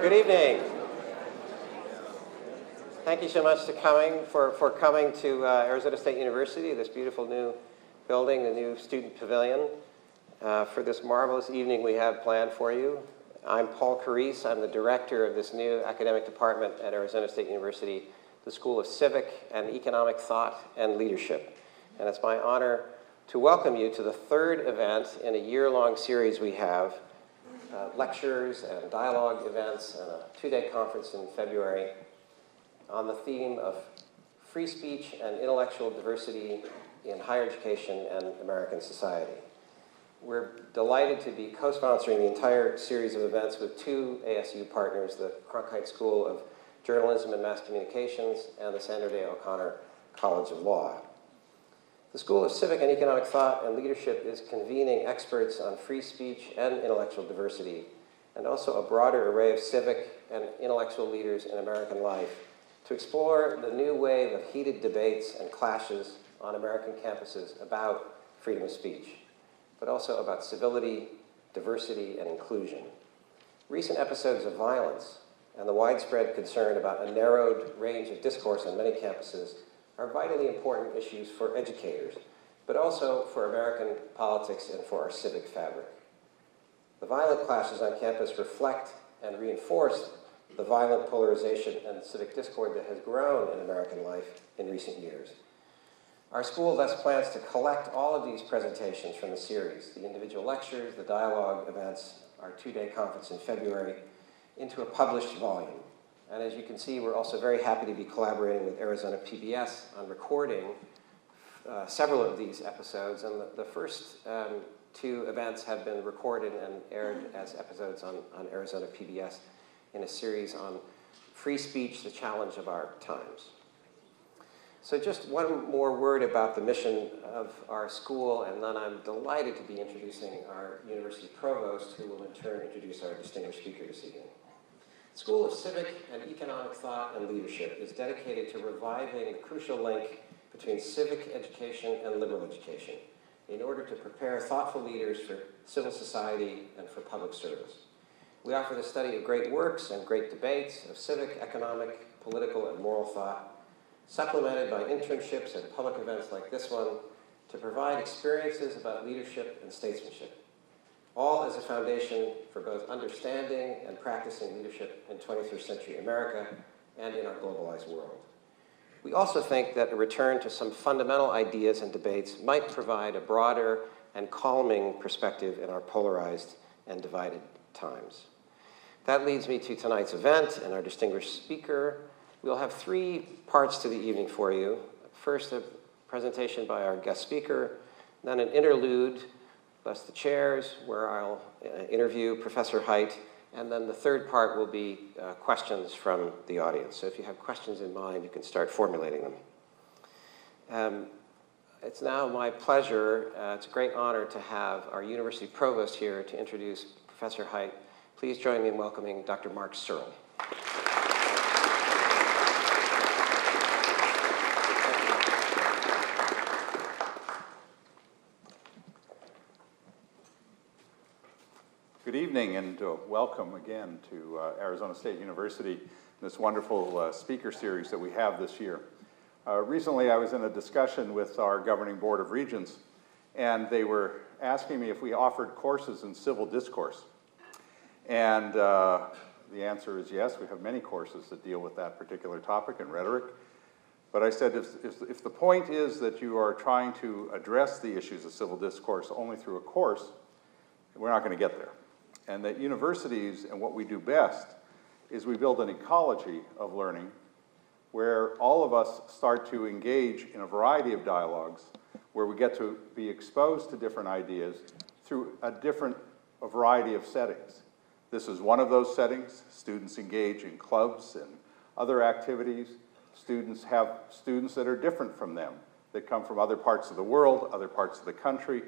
Good evening. Thank you so much for coming to Arizona State University, this beautiful new building, the new student pavilion, for this marvelous evening we have planned for you. I'm Paul Carisse. I'm the director of this new academic department at Arizona State University, the School of Civic and Economic Thought and Leadership. And it's my honor to welcome you to the third event in a year-long series we have, lectures and dialogue events and a two-day conference in February on the theme of free speech and intellectual diversity in higher education and American society. We're delighted to be co-sponsoring the entire series of events with two ASU partners, the Haidt School of Journalism and Mass Communications and the Sandra Day O'Connor College of Law. The School of Civic and Economic Thought and Leadership is convening experts on free speech and intellectual diversity, and also a broader array of civic and intellectual leaders in American life to explore the new wave of heated debates and clashes on American campuses about freedom of speech, but also about civility, diversity, and inclusion. Recent episodes of violence and the widespread concern about a narrowed range of discourse on many campuses are vitally important issues for educators, but also for American politics and for our civic fabric. The violent clashes on campus reflect and reinforce the violent polarization and civic discord that has grown in American life in recent years. Our school thus plans to collect all of these presentations from the series, the individual lectures, the dialogue events, our two-day conference in February, into a published volume. And as you can see, we're also very happy to be collaborating with Arizona PBS on recording several of these episodes. And the first two events have been recorded and aired as episodes on Arizona PBS in a series on free speech, the challenge of our times. So just one more word about the mission of our school, and then I'm delighted to be introducing our university provost, who will in turn introduce our distinguished speaker this evening. The School of Civic and Economic Thought and Leadership is dedicated to reviving the crucial link between civic education and liberal education in order to prepare thoughtful leaders for civil society and for public service. We offer the study of great works and great debates of civic, economic, political, and moral thought, supplemented by internships and public events like this one to provide experiences about leadership and statesmanship, all as a foundation for both understanding and practicing leadership in 21st century America and in our globalized world. We also think that a return to some fundamental ideas and debates might provide a broader and calming perspective in our polarized and divided times. That leads me to tonight's event and our distinguished speaker. We'll have three parts to the evening for you. First, a presentation by our guest speaker, then an interlude, bless the chairs, where I'll interview Professor Haidt, and then the third part will be questions from the audience. So if you have questions in mind, you can start formulating them. It's now my pleasure, it's a great honor to have our university provost here to introduce Professor Haidt. Please join me in welcoming Dr. Mark Sturm. Good evening and welcome again to Arizona State University, this wonderful speaker series that we have this year. Recently I was in a discussion with our governing board of regents, and they were asking me if we offered courses in civil discourse. And the answer is yes, we have many courses that deal with that particular topic in rhetoric. But I said if the point is that you are trying to address the issues of civil discourse only through a course, we're not going to get there. And that universities, and what we do best, is we build an ecology of learning where all of us start to engage in a variety of dialogues, where we get to be exposed to different ideas through a variety of settings. This is one of those settings. Students engage in clubs and other activities. Students have students that are different from them, that come from other parts of the world, other parts of the country.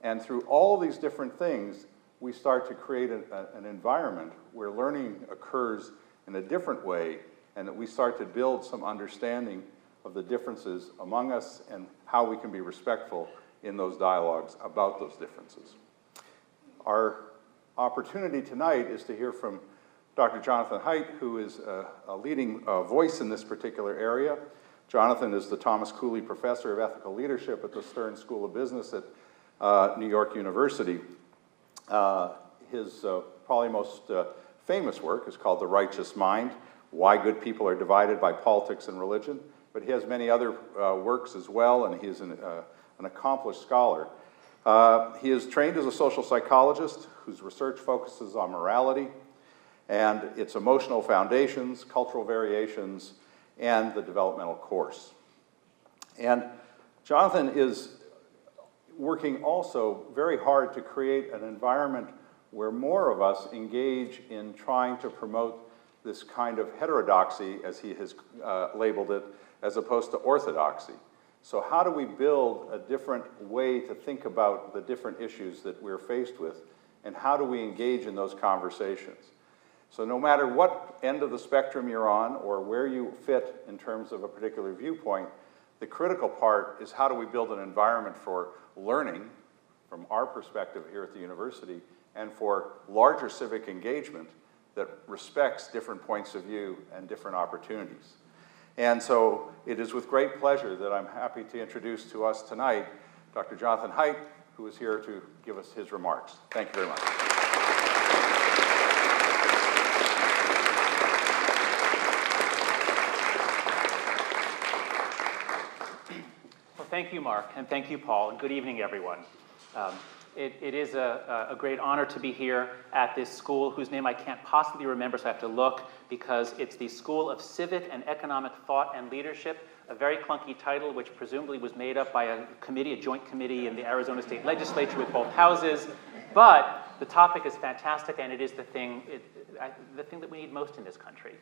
And through all these different things, we start to create an environment where learning occurs in a different way, and that we start to build some understanding of the differences among us and how we can be respectful in those dialogues about those differences. Our opportunity tonight is to hear from Dr. Jonathan Haidt, who is a leading voice in this particular area. Jonathan is the Thomas Cooley Professor of Ethical Leadership at the Sturm School of Business at New York University. His probably most famous work is called The Righteous Mind, Why Good People Are Divided by Politics and Religion. But he has many other works as well, and he is an accomplished scholar. He is trained as a social psychologist whose research focuses on morality and its emotional foundations, cultural variations, and the developmental course. And Jonathan is working also very hard to create an environment where more of us engage in trying to promote this kind of heterodoxy, as he has labeled it, as opposed to orthodoxy. So how do we build a different way to think about the different issues that we're faced with, and how do we engage in those conversations? So no matter what end of the spectrum you're on or where you fit in terms of a particular viewpoint, the critical part is how do we build an environment for learning from our perspective here at the university and for larger civic engagement that respects different points of view and different opportunities. And so it is with great pleasure that I'm happy to introduce to us tonight Dr. Jonathan Haidt, who is here to give us his remarks. Thank you very much. Well, thank you, Mark, and thank you, Paul, and good evening, everyone. It is a great honor to be here at this school whose name I can't possibly remember, so I have to look, because it's the School of Civic and Economic Thought and Leadership, a very clunky title which presumably was made up by a joint committee in the Arizona State Legislature with both houses. But the topic is fantastic, and it is the thing that we need most in this country.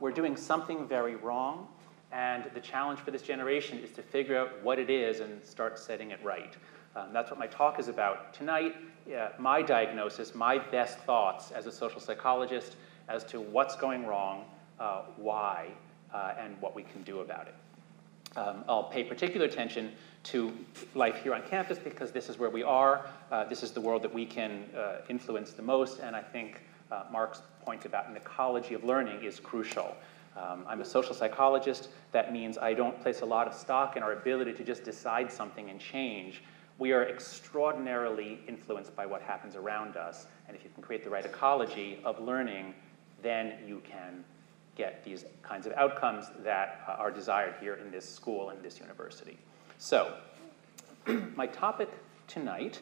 We're doing something very wrong, and the challenge for this generation is to figure out what it is and start setting it right. That's what my talk is about. Tonight, my diagnosis, my best thoughts as a social psychologist as to what's going wrong, why, and what we can do about it. I'll pay particular attention to life here on campus because this is where we are. This is the world that we can influence the most, and I think Mark's point about an ecology of learning is crucial. I'm a social psychologist. That means I don't place a lot of stock in our ability to just decide something and change. We are extraordinarily influenced by what happens around us, and if you can create the right ecology of learning, then you can get these kinds of outcomes that are desired here in this school and this university. So, my topic tonight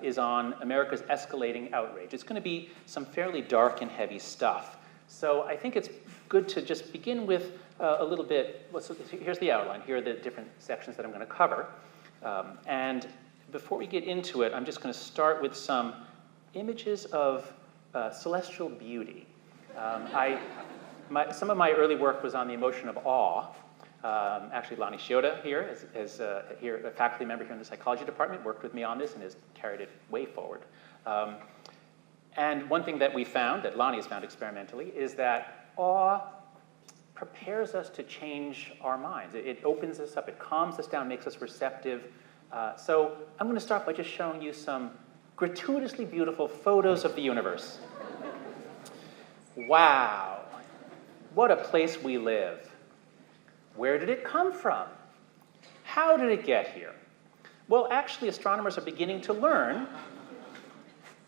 is on America's escalating outrage. It's going to be some fairly dark and heavy stuff. So I think it's good to just begin with a little bit. Here's the outline. Here are the different sections that I'm going to cover. And before we get into it, I'm just going to start with some images of celestial beauty. Some of my early work was on the emotion of awe. Actually, Lonnie Shioda here, a faculty member here in the psychology department, worked with me on this and has carried it way forward. And one thing that we found, that Lonnie has found experimentally, is that awe prepares us to change our minds. It opens us up, it calms us down, makes us receptive. So I'm going to start by just showing you some gratuitously beautiful photos of the universe. Wow, what a place we live. Where did it come from? How did it get here? Well, actually, astronomers are beginning to learn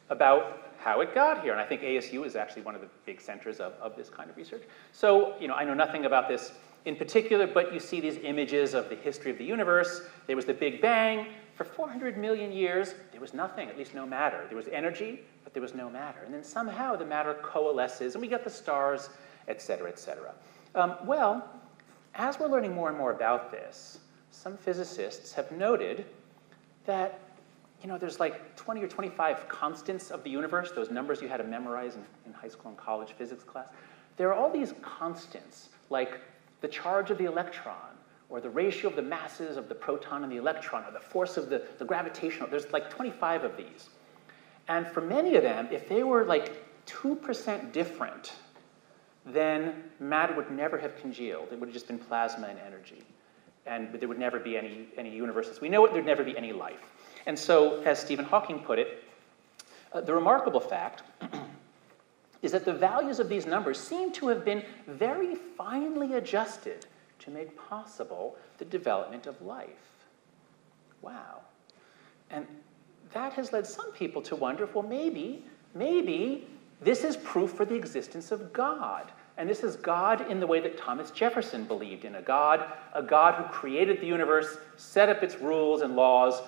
about how it got here. And I think ASU is actually one of the big centers of this kind of research. So, I know nothing about this in particular, but you see these images of the history of the universe. There was the Big Bang. For 400 million years, there was nothing, at least no matter. There was energy, but there was no matter. And then somehow the matter coalesces, and we get the stars, et cetera, et cetera. Well, as we're learning more and more about this, some physicists have noted that there's like 20 or 25 constants of the universe, those numbers you had to memorize in high school and college physics class. There are all these constants, like the charge of the electron, or the ratio of the masses of the proton and the electron, or the force of the gravitational. There's like 25 of these. And for many of them, if they were like 2% different, then matter would never have congealed. It would have just been plasma and energy. And there would never be any universes. We know it, there'd never be any life. And so, as Stephen Hawking put it, the remarkable fact is that the values of these numbers seem to have been very finely adjusted to make possible the development of life. Wow. And that has led some people to wonder, well, maybe this is proof for the existence of God. And this is God in the way that Thomas Jefferson believed in, a God who created the universe, set up its rules and laws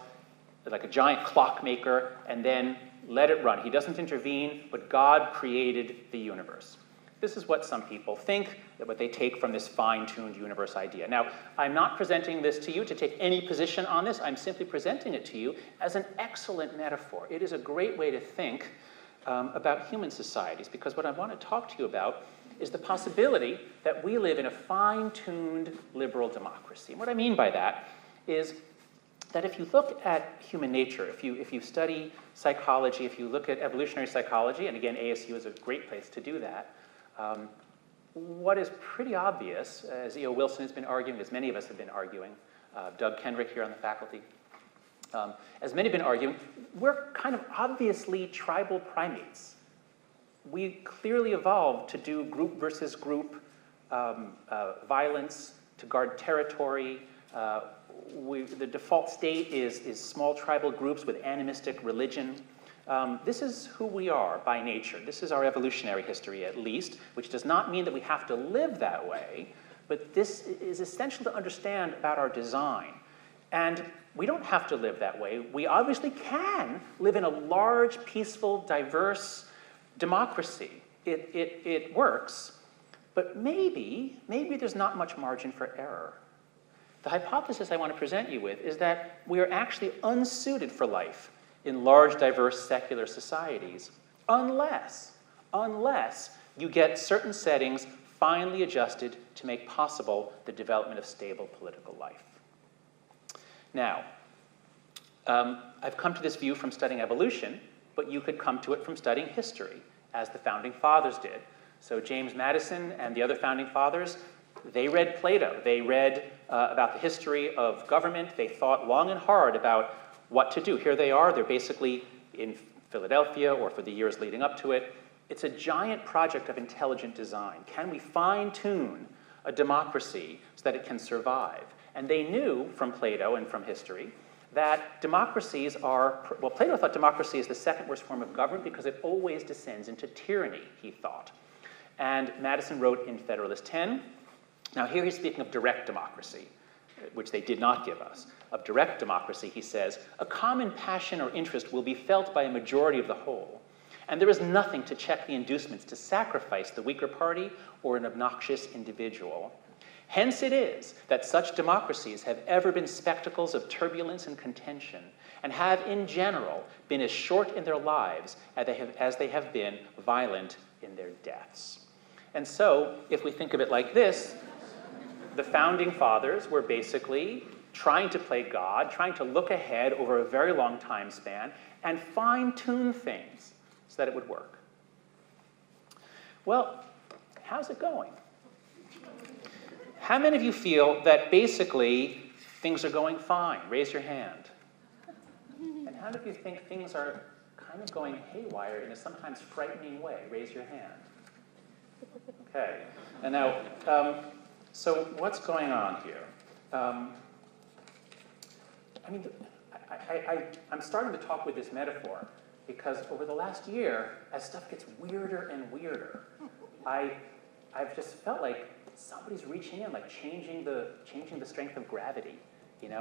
like a giant clockmaker, and then let it run. He doesn't intervene, but God created the universe. This is what some people think, what they take from this fine-tuned universe idea. Now, I'm not presenting this to you to take any position on this. I'm simply presenting it to you as an excellent metaphor. It is a great way to think about human societies, because what I want to talk to you about is the possibility that we live in a fine-tuned liberal democracy. And what I mean by that is that if you look at human nature, if you study psychology, if you look at evolutionary psychology, and again, ASU is a great place to do that, what is pretty obvious, as E.O. Wilson has been arguing, as many of us have been arguing, Doug Kendrick here on the faculty, as many have been arguing, we're kind of obviously tribal primates. We clearly evolved to do group versus group violence, to guard territory. The default state is small tribal groups with animistic religion. This is who we are by nature. This is our evolutionary history, at least, which does not mean that we have to live that way, but this is essential to understand about our design. And we don't have to live that way. We obviously can live in a large, peaceful, diverse democracy. It works, but maybe there's not much margin for error. The hypothesis I want to present you with is that we are actually unsuited for life in large, diverse, secular societies unless you get certain settings finely adjusted to make possible the development of stable political life. Now, I've come to this view from studying evolution, but you could come to it from studying history, as the founding fathers did. So James Madison and the other founding fathers, they read Plato. They read about the history of government. They thought long and hard about what to do. Here they are. They're basically in Philadelphia, or for the years leading up to it. It's a giant project of intelligent design. Can we fine-tune a democracy so that it can survive? And they knew from Plato and from history that democracies are, well, Plato thought democracy is the second worst form of government because it always descends into tyranny, he thought. And Madison wrote in Federalist 10, now here he's speaking of direct democracy, which they did not give us. Of direct democracy, he says, a common passion or interest will be felt by a majority of the whole, and there is nothing to check the inducements to sacrifice the weaker party or an obnoxious individual. Hence it is that such democracies have ever been spectacles of turbulence and contention, and have in general been as short in their lives as they have been violent in their deaths. And so, if we think of it like this, the founding fathers were basically trying to play God, trying to look ahead over a very long time span, and fine-tune things so that it would work. Well, how's it going? How many of you feel that basically things are going fine? Raise your hand. And how many of you think things are kind of going haywire in a sometimes frightening way? Raise your hand. Okay. And now, so what's going on here? I'm starting to talk with this metaphor because over the last year, as stuff gets weirder and weirder, I've just felt like somebody's reaching in, like changing the strength of gravity,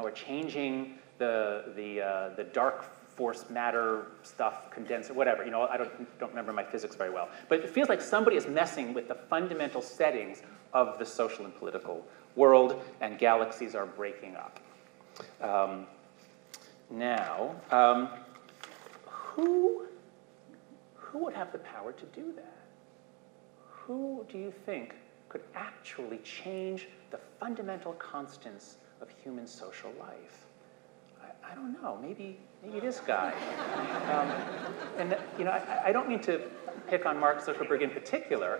or changing the dark force matter stuff, condenser, whatever. I don't remember my physics very well, but it feels like somebody is messing with the fundamental settings of the social and political world, and galaxies are breaking up. Who would have the power to do that? Who do you think could actually change the fundamental constants of human social life? I don't know. Maybe this guy. I don't mean to pick on Mark Zuckerberg in particular,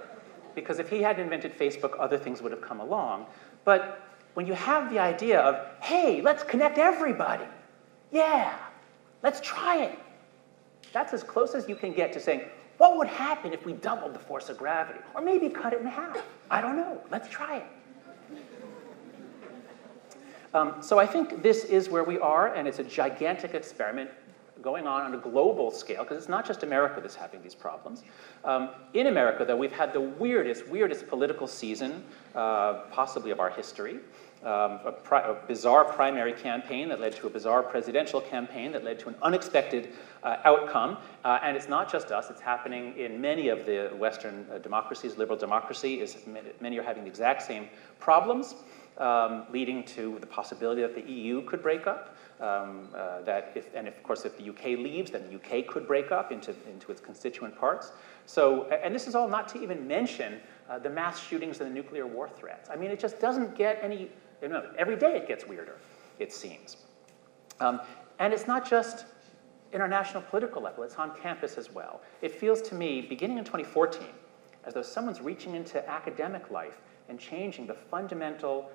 because if he hadn't invented Facebook, other things would have come along. But when you have the idea of, hey, let's connect everybody. Yeah, let's try it. That's as close as you can get to saying, What would happen if we doubled the force of gravity? Or maybe cut it in half? I don't know. Let's try it. So I think this is where we are, and it's a gigantic experiment going on a global scale, because it's not just America that's having these problems. In America, though, we've had the weirdest political season, possibly of our history. A bizarre primary campaign that led to a bizarre presidential campaign that led to an unexpected outcome. And it's not just us, it's happening in many of the Western democracies. Liberal democracy, many are having the exact same problems, leading to the possibility that the EU could break up. Of course, if the UK leaves, then the UK could break up into its constituent parts. So, and this is all not to even mention the mass shootings and the nuclear war threats. I mean, it just doesn't get any, every day it gets weirder, it seems. And it's not just in our national political level, it's on campus as well. It feels to me, beginning in 2014, as though someone's reaching into academic life and changing the fundamental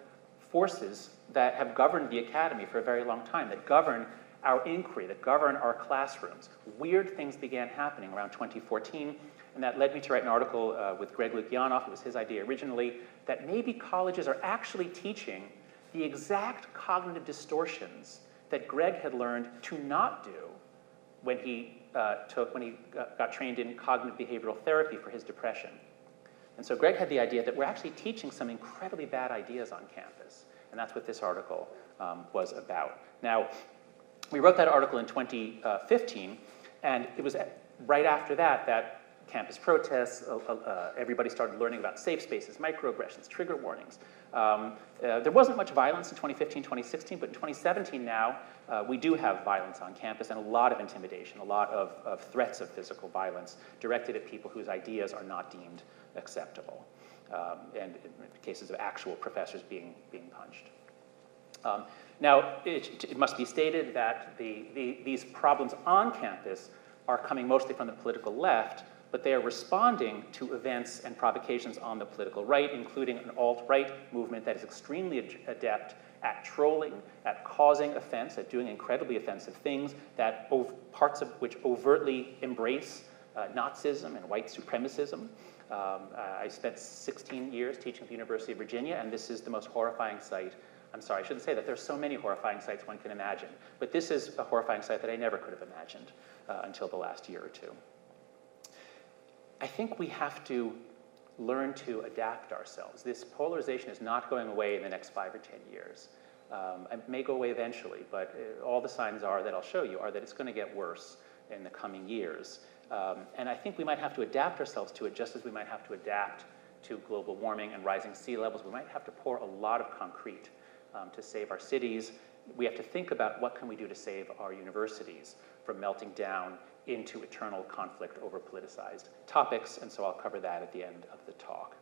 forces that have governed the academy for a very long time, that govern our inquiry, that govern our classrooms. Weird things began happening around 2014, and that led me to write an article with Greg Lukianoff, it was his idea originally, that maybe colleges are actually teaching the exact cognitive distortions that Greg had learned to not do when he got trained in cognitive behavioral therapy for his depression. And so Greg had the idea that we're actually teaching some incredibly bad ideas on campus. And that's what this article was about. Now, we wrote that article in 2015, and it was right after that campus protests, everybody started learning about safe spaces, microaggressions, trigger warnings. There wasn't much violence in 2015, 2016, but in 2017 now, we do have violence on campus and a lot of intimidation, a lot of threats of physical violence directed at people whose ideas are not deemed acceptable, and in cases of actual professors being punched. Now, it must be stated that these problems on campus are coming mostly from the political left, but they are responding to events and provocations on the political right, including an alt-right movement that is extremely adept at trolling, at causing offense, at doing incredibly offensive things, that parts of which overtly embrace Nazism and white supremacism. I spent 16 years teaching at the University of Virginia, and this is the most horrifying sight. I'm sorry, I shouldn't say that. There's so many horrifying sights one can imagine, but this is a horrifying sight that I never could have imagined until the last year or two. I think we have to learn to adapt ourselves. This polarization is not going away in the next 5 or 10 years. It may go away eventually, but all the signs are that I'll show you are that it's going to get worse in the coming years. And I think we might have to adapt ourselves to it just as we might have to adapt to global warming and rising sea levels. We might have to pour a lot of concrete to save our cities. We have to think about what can we do to save our universities from melting down into eternal conflict over politicized topics, and so I'll cover that at the end of the talk.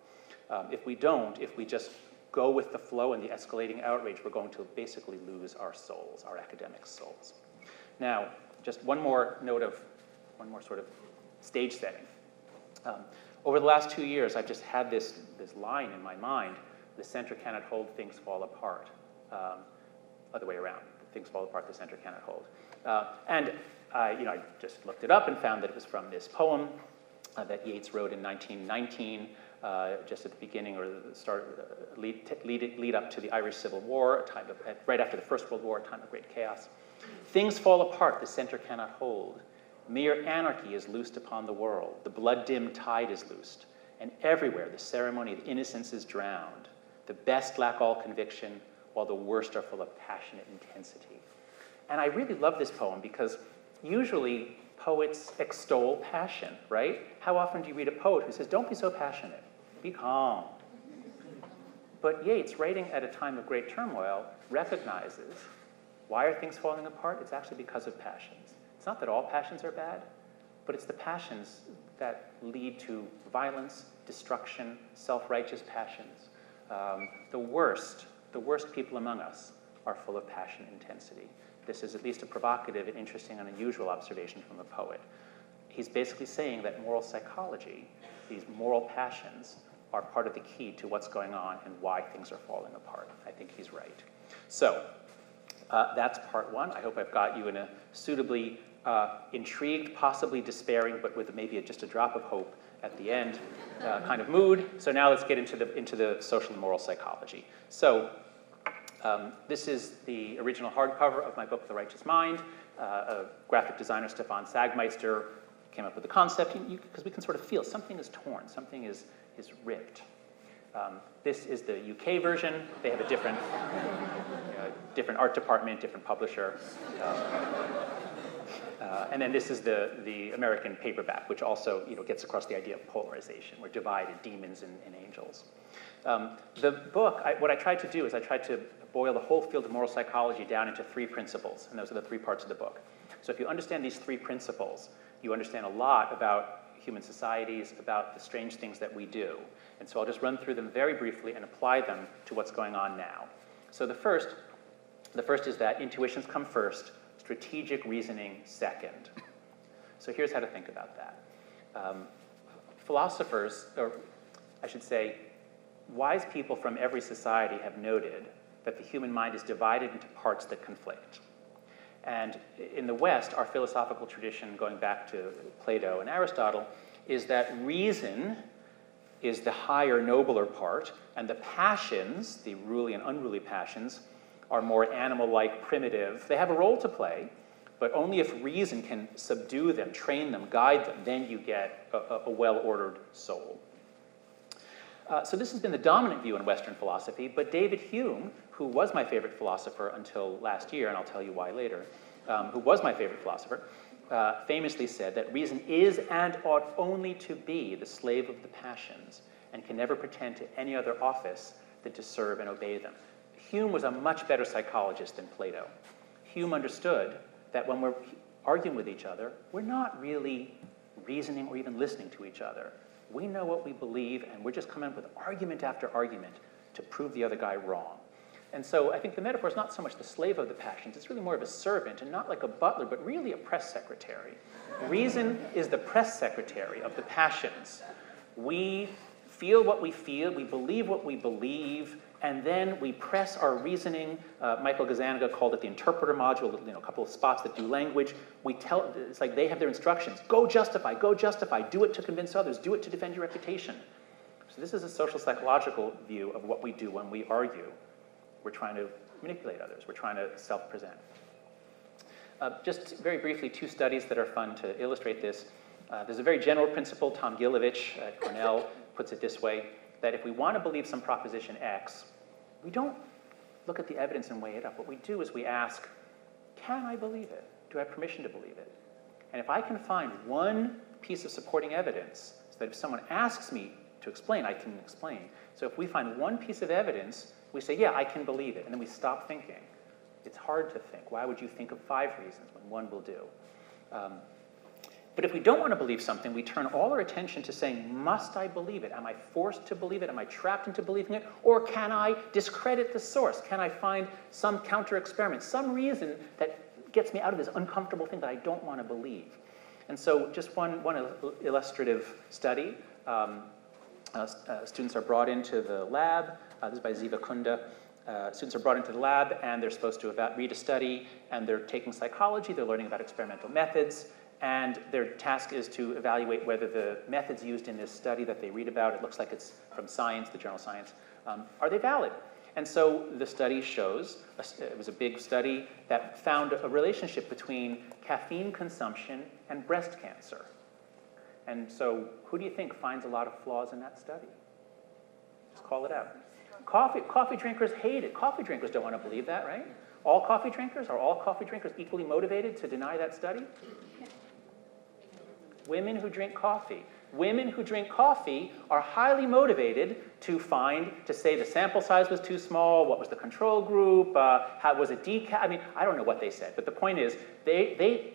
If we just go with the flow and the escalating outrage, we're going to basically lose our souls, our academic souls. Now, just one more sort of stage setting. Over the last 2 years, I've just had this line in my mind: the center cannot hold, things fall apart. Other way around, things fall apart, the center cannot hold. And I just looked it up and found that it was from this poem that Yeats wrote in 1919, just at the beginning or the start, lead up to the Irish Civil War, right after the First World War, a time of great chaos. Things fall apart, the center cannot hold. Mere anarchy is loosed upon the world. The blood-dimmed tide is loosed, and everywhere the ceremony of innocence is drowned. The best lack all conviction, while the worst are full of passionate intensity. And I really love this poem because usually poets extol passion, right? How often do you read a poet who says, don't be so passionate, be calm? But Yeats, writing at a time of great turmoil, recognizes, why are things falling apart? It's actually because of passions. It's not that all passions are bad, but it's the passions that lead to violence, destruction, self-righteous passions. The worst people among us are full of passion and intensity. This is at least a provocative and interesting and unusual observation from a poet. He's basically saying that moral psychology, these moral passions, are part of the key to what's going on and why things are falling apart. I think he's right. So that's part one. I hope I've got you in a suitably intrigued, possibly despairing, but with maybe just a drop of hope at the end kind of mood. So now let's get into the social and moral psychology. So this is the original hardcover of my book, The Righteous Mind. A graphic designer, Stefan Sagmeister, came up with the concept, because we can sort of feel something is torn, something is ripped. This is the UK version. They have a different, different art department, different publisher. And then this is the American paperback, which also gets across the idea of polarization. We're divided, demons and angels. The book, what I tried to do is I tried to boil the whole field of moral psychology down into 3 principles, and those are the 3 parts of the book. So if you understand these 3 principles, you understand a lot about human societies, about the strange things that we do. And so I'll just run through them very briefly and apply them to what's going on now. So the first is that intuitions come first, strategic reasoning second. So here's how to think about that. Philosophers, or I should say, wise people from every society have noted that the human mind is divided into parts that conflict. And in the West, our philosophical tradition, going back to Plato and Aristotle, is that reason is the higher, nobler part, and the passions, the ruly and unruly passions, are more animal-like, primitive. They have a role to play, but only if reason can subdue them, train them, guide them, then you get a well-ordered soul. So this has been the dominant view in Western philosophy, but David Hume, who was my favorite philosopher until last year, and I'll tell you why later, who was my favorite philosopher, famously said that reason is and ought only to be the slave of the passions and can never pretend to any other office than to serve and obey them. Hume was a much better psychologist than Plato. Hume understood that when we're arguing with each other, we're not really reasoning or even listening to each other. We know what we believe, and we're just coming up with argument after argument to prove the other guy wrong. And so I think the metaphor is not so much the slave of the passions, it's really more of a servant, and not like a butler, but really a press secretary. Reason is the press secretary of the passions. We feel what we feel, we believe what we believe, and then we press our reasoning. Michael Gazzaniga called it the interpreter module, a couple of spots that do language. It's like they have their instructions. Go justify, do it to convince others, do it to defend your reputation. So this is a social psychological view of what we do when we argue. We're trying to manipulate others. We're trying to self-present. Just very briefly, 2 studies that are fun to illustrate this. There's a very general principle. Tom Gilovich at Cornell puts it this way, that if we want to believe some proposition X, we don't look at the evidence and weigh it up. What we do is we ask, can I believe it? Do I have permission to believe it? And if I can find one piece of supporting evidence, so that if someone asks me to explain, I can explain. So if we find one piece of evidence, we say, yeah, I can believe it, and then we stop thinking. It's hard to think. Why would you think of 5 reasons when one will do? But if we don't want to believe something, we turn all our attention to saying, must I believe it? Am I forced to believe it? Am I trapped into believing it? Or can I discredit the source? Can I find some counter-experiment, some reason that gets me out of this uncomfortable thing that I don't want to believe? And so just one illustrative study. Students are brought into the lab. This is by Ziva Kunda. Students are brought into the lab, and they're supposed to read a study, and they're taking psychology. They're learning about experimental methods. And their task is to evaluate whether the methods used in this study that they read about, it looks like it's from Science, the journal Science, are they valid? And so the study shows, it was a big study that found a relationship between caffeine consumption and breast cancer. And so who do you think finds a lot of flaws in that study? Just call it out. Coffee drinkers hate it. Coffee drinkers don't want to believe that, right? All coffee drinkers? Are all coffee drinkers equally motivated to deny that study? Women who drink coffee. Women who drink coffee are highly motivated to say the sample size was too small, what was the control group, how was it decaf? I mean, I don't know what they said, but the point is, they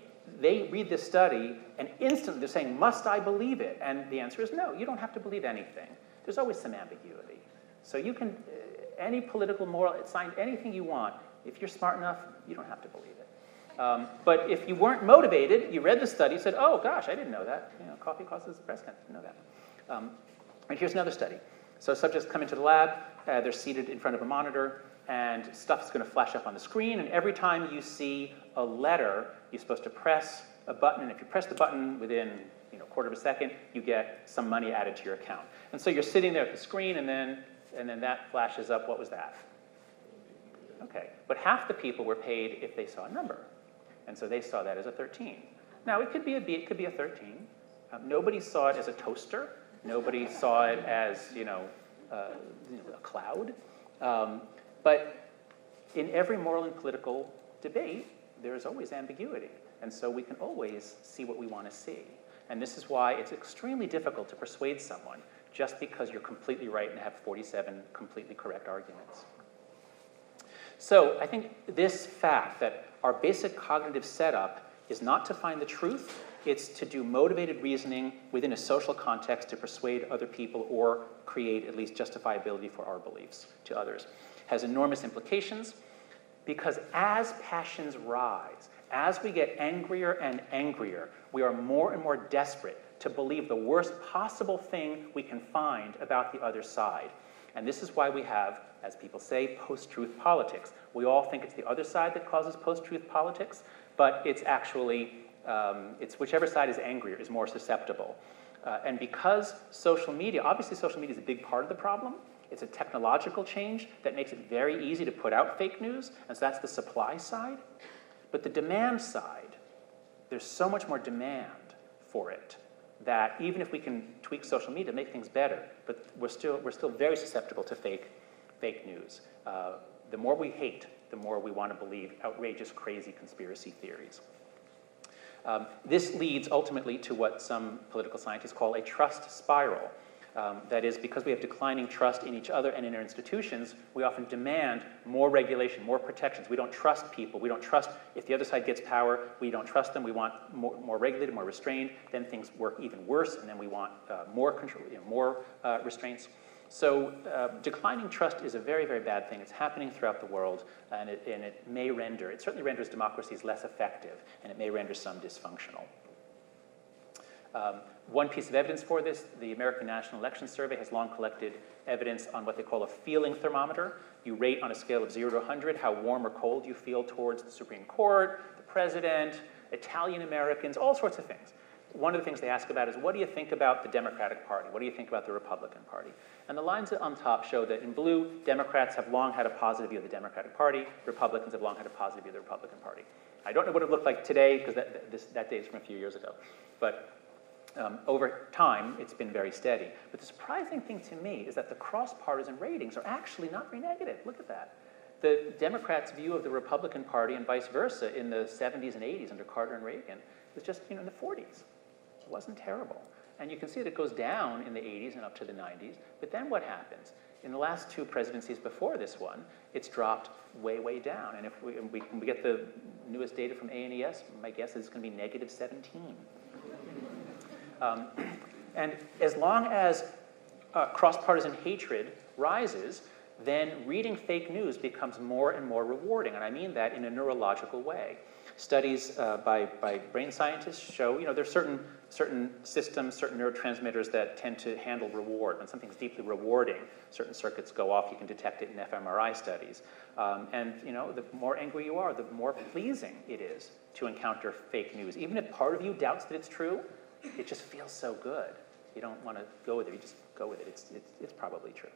read this study and instantly they're saying, must I believe it? And the answer is no, you don't have to believe anything. There's always some ambiguity. So you can, any political, moral, assign anything you want. If you're smart enough, you don't have to believe it. But if you weren't motivated, you read the study, said, oh gosh, I didn't know that. Coffee causes breast cancer, I didn't know that. And here's another study. So subjects come into the lab, they're seated in front of a monitor, and stuff's going to flash up on the screen, and every time you see a letter, you're supposed to press a button, and if you press the button within a quarter of a second, you get some money added to your account. And so you're sitting there at the screen, and then that flashes up. What was that? Okay, but half the people were paid if they saw a number, and so they saw that as a 13. Now it could be a B, it could be a 13. Nobody saw it as a toaster. Nobody saw it as a cloud. But in every moral and political debate, there is always ambiguity, and so we can always see what we want to see. And this is why it's extremely difficult to persuade someone just because you're completely right and have 47 completely correct arguments. So I think this fact that our basic cognitive setup is not to find the truth, it's to do motivated reasoning within a social context to persuade other people or create at least justifiability for our beliefs to others, has enormous implications, because as passions rise, as we get angrier and angrier, we are more and more desperate to believe the worst possible thing we can find about the other side. And this is why we have, as people say, post-truth politics. We all think it's the other side that causes post-truth politics, but it's actually, it's whichever side is angrier, is more susceptible. And because social media, obviously social media is a big part of the problem. It's a technological change that makes it very easy to put out fake news, and so that's the supply side. But the demand side, there's so much more demand for it that even if we can tweak social media to make things better, but we're still very susceptible to fake news. The more we hate, the more we want to believe outrageous, crazy conspiracy theories. This leads ultimately to what some political scientists call a trust spiral. That is, because we have declining trust in each other and in our institutions, we often demand more regulation, more protections. We don't trust people. We don't trust if the other side gets power, we don't trust them. We want more regulated, more restrained. Then things work even worse, and then we want more control, more restraints. So declining trust is a very, very bad thing. It's happening throughout the world, and it may render, it certainly renders democracies less effective, and it may render some dysfunctional. One piece of evidence for this, the American National Election Survey has long collected evidence on what they call a feeling thermometer. You rate on a scale of 0 to 100 how warm or cold you feel towards the Supreme Court, the president, Italian Americans, all sorts of things. One of the things they ask about is, what do you think about the Democratic Party? What do you think about the Republican Party? And the lines on top show that in blue, Democrats have long had a positive view of the Democratic Party. Republicans have long had a positive view of the Republican Party. I don't know what it looked like today, because that date is from a few years ago. But over time, it's been very steady. But the surprising thing to me is that the cross-partisan ratings are actually not very negative. Look at that. The Democrats' view of the Republican Party and vice versa in the 70s and 80s under Carter and Reagan was just in the 40s. It wasn't terrible. And you can see that it goes down in the 80s and up to the 90s. But then what happens? In the last two presidencies before this one, it's dropped way, way down. And if we get the newest data from ANES, my guess is it's going to be negative 17. And as long as cross-partisan hatred rises, then reading fake news becomes more and more rewarding, and I mean that in a neurological way. Studies by brain scientists show, there's certain systems, certain neurotransmitters that tend to handle reward. When something's deeply rewarding, certain circuits go off. You can detect it in fMRI studies. And the more angry you are, the more pleasing it is to encounter fake news. Even if part of you doubts that it's true, it just feels so good. You don't want to go with it. You just go with it. It's probably true.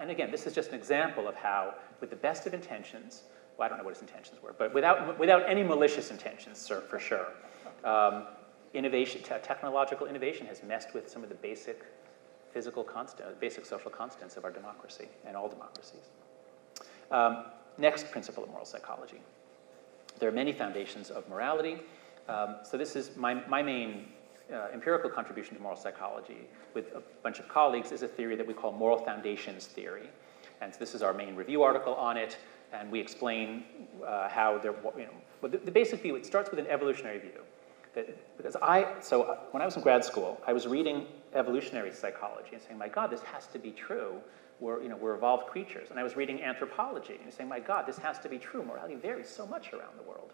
And again, this is just an example of how, with the best of intentions, well, I don't know what his intentions were, but without any malicious intentions, for sure, technological innovation has messed with some of the basic basic social constants of our democracy and all democracies. Next principle of moral psychology. There are many foundations of morality. So this is my main empirical contribution to moral psychology with a bunch of colleagues is a theory that we call moral foundations theory. And so this is our main review article on it, and we explain how the basic view, it starts with an evolutionary view. So when I was in grad school, I was reading evolutionary psychology and saying, my God, this has to be true. We're evolved creatures. And I was reading anthropology and saying, my God, this has to be true. Morality varies so much around the world.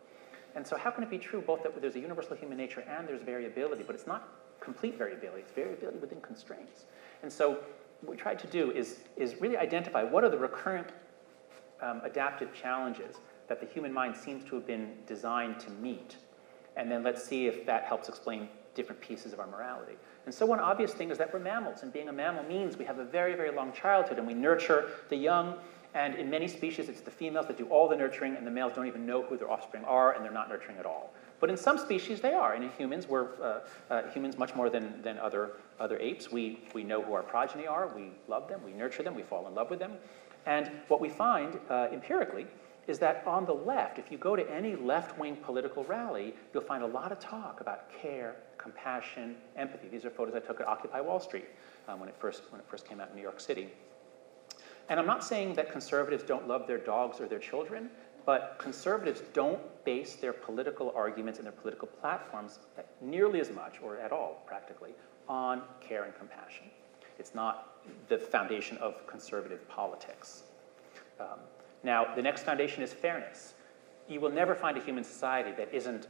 And so how can it be true both that there's a universal human nature and there's variability, but it's not complete variability, it's variability within constraints. And so what we tried to do is really identify what are the recurrent adaptive challenges that the human mind seems to have been designed to meet. and then let's see if that helps explain different pieces of our morality. And so one obvious thing is that we're mammals, and being a mammal means we have a very, very long childhood, and we nurture the young, and in many species it's the females that do all the nurturing, and the males don't even know who their offspring are, and they're not nurturing at all. But in some species they are, and in humans, we're humans much more than other apes. We know who our progeny are, we love them, we nurture them, we fall in love with them. And what we find empirically is that on the left, if you go to any left-wing political rally, you'll find a lot of talk about care, compassion, empathy. These are photos I took at Occupy Wall Street when it first came out in New York City. And I'm not saying that conservatives don't love their dogs or their children, but conservatives don't base their political arguments and their political platforms nearly as much, or at all practically, on care and compassion. It's not the foundation of conservative politics. Now, the next foundation is fairness. You will never find a human society that isn't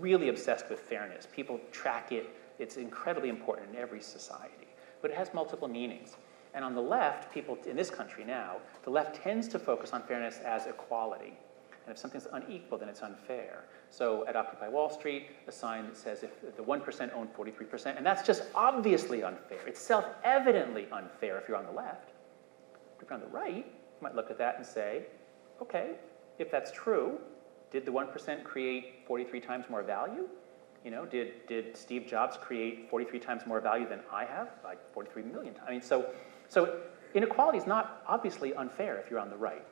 really obsessed with fairness. People track it. It's incredibly important in every society. But it has multiple meanings. And on the left, people in this country now, the left tends to focus on fairness as equality. And if something's unequal, then it's unfair. So at Occupy Wall Street, a sign that says if the 1% own 43%, and that's just obviously unfair. It's self-evidently unfair if you're on the left. If you're on the right, you might look at that and say, okay, if that's true, did the 1% create 43 times more value? You know, did Steve Jobs create 43 times more value than I have? Like 43 million times. I mean, so inequality is not obviously unfair if you're on the right.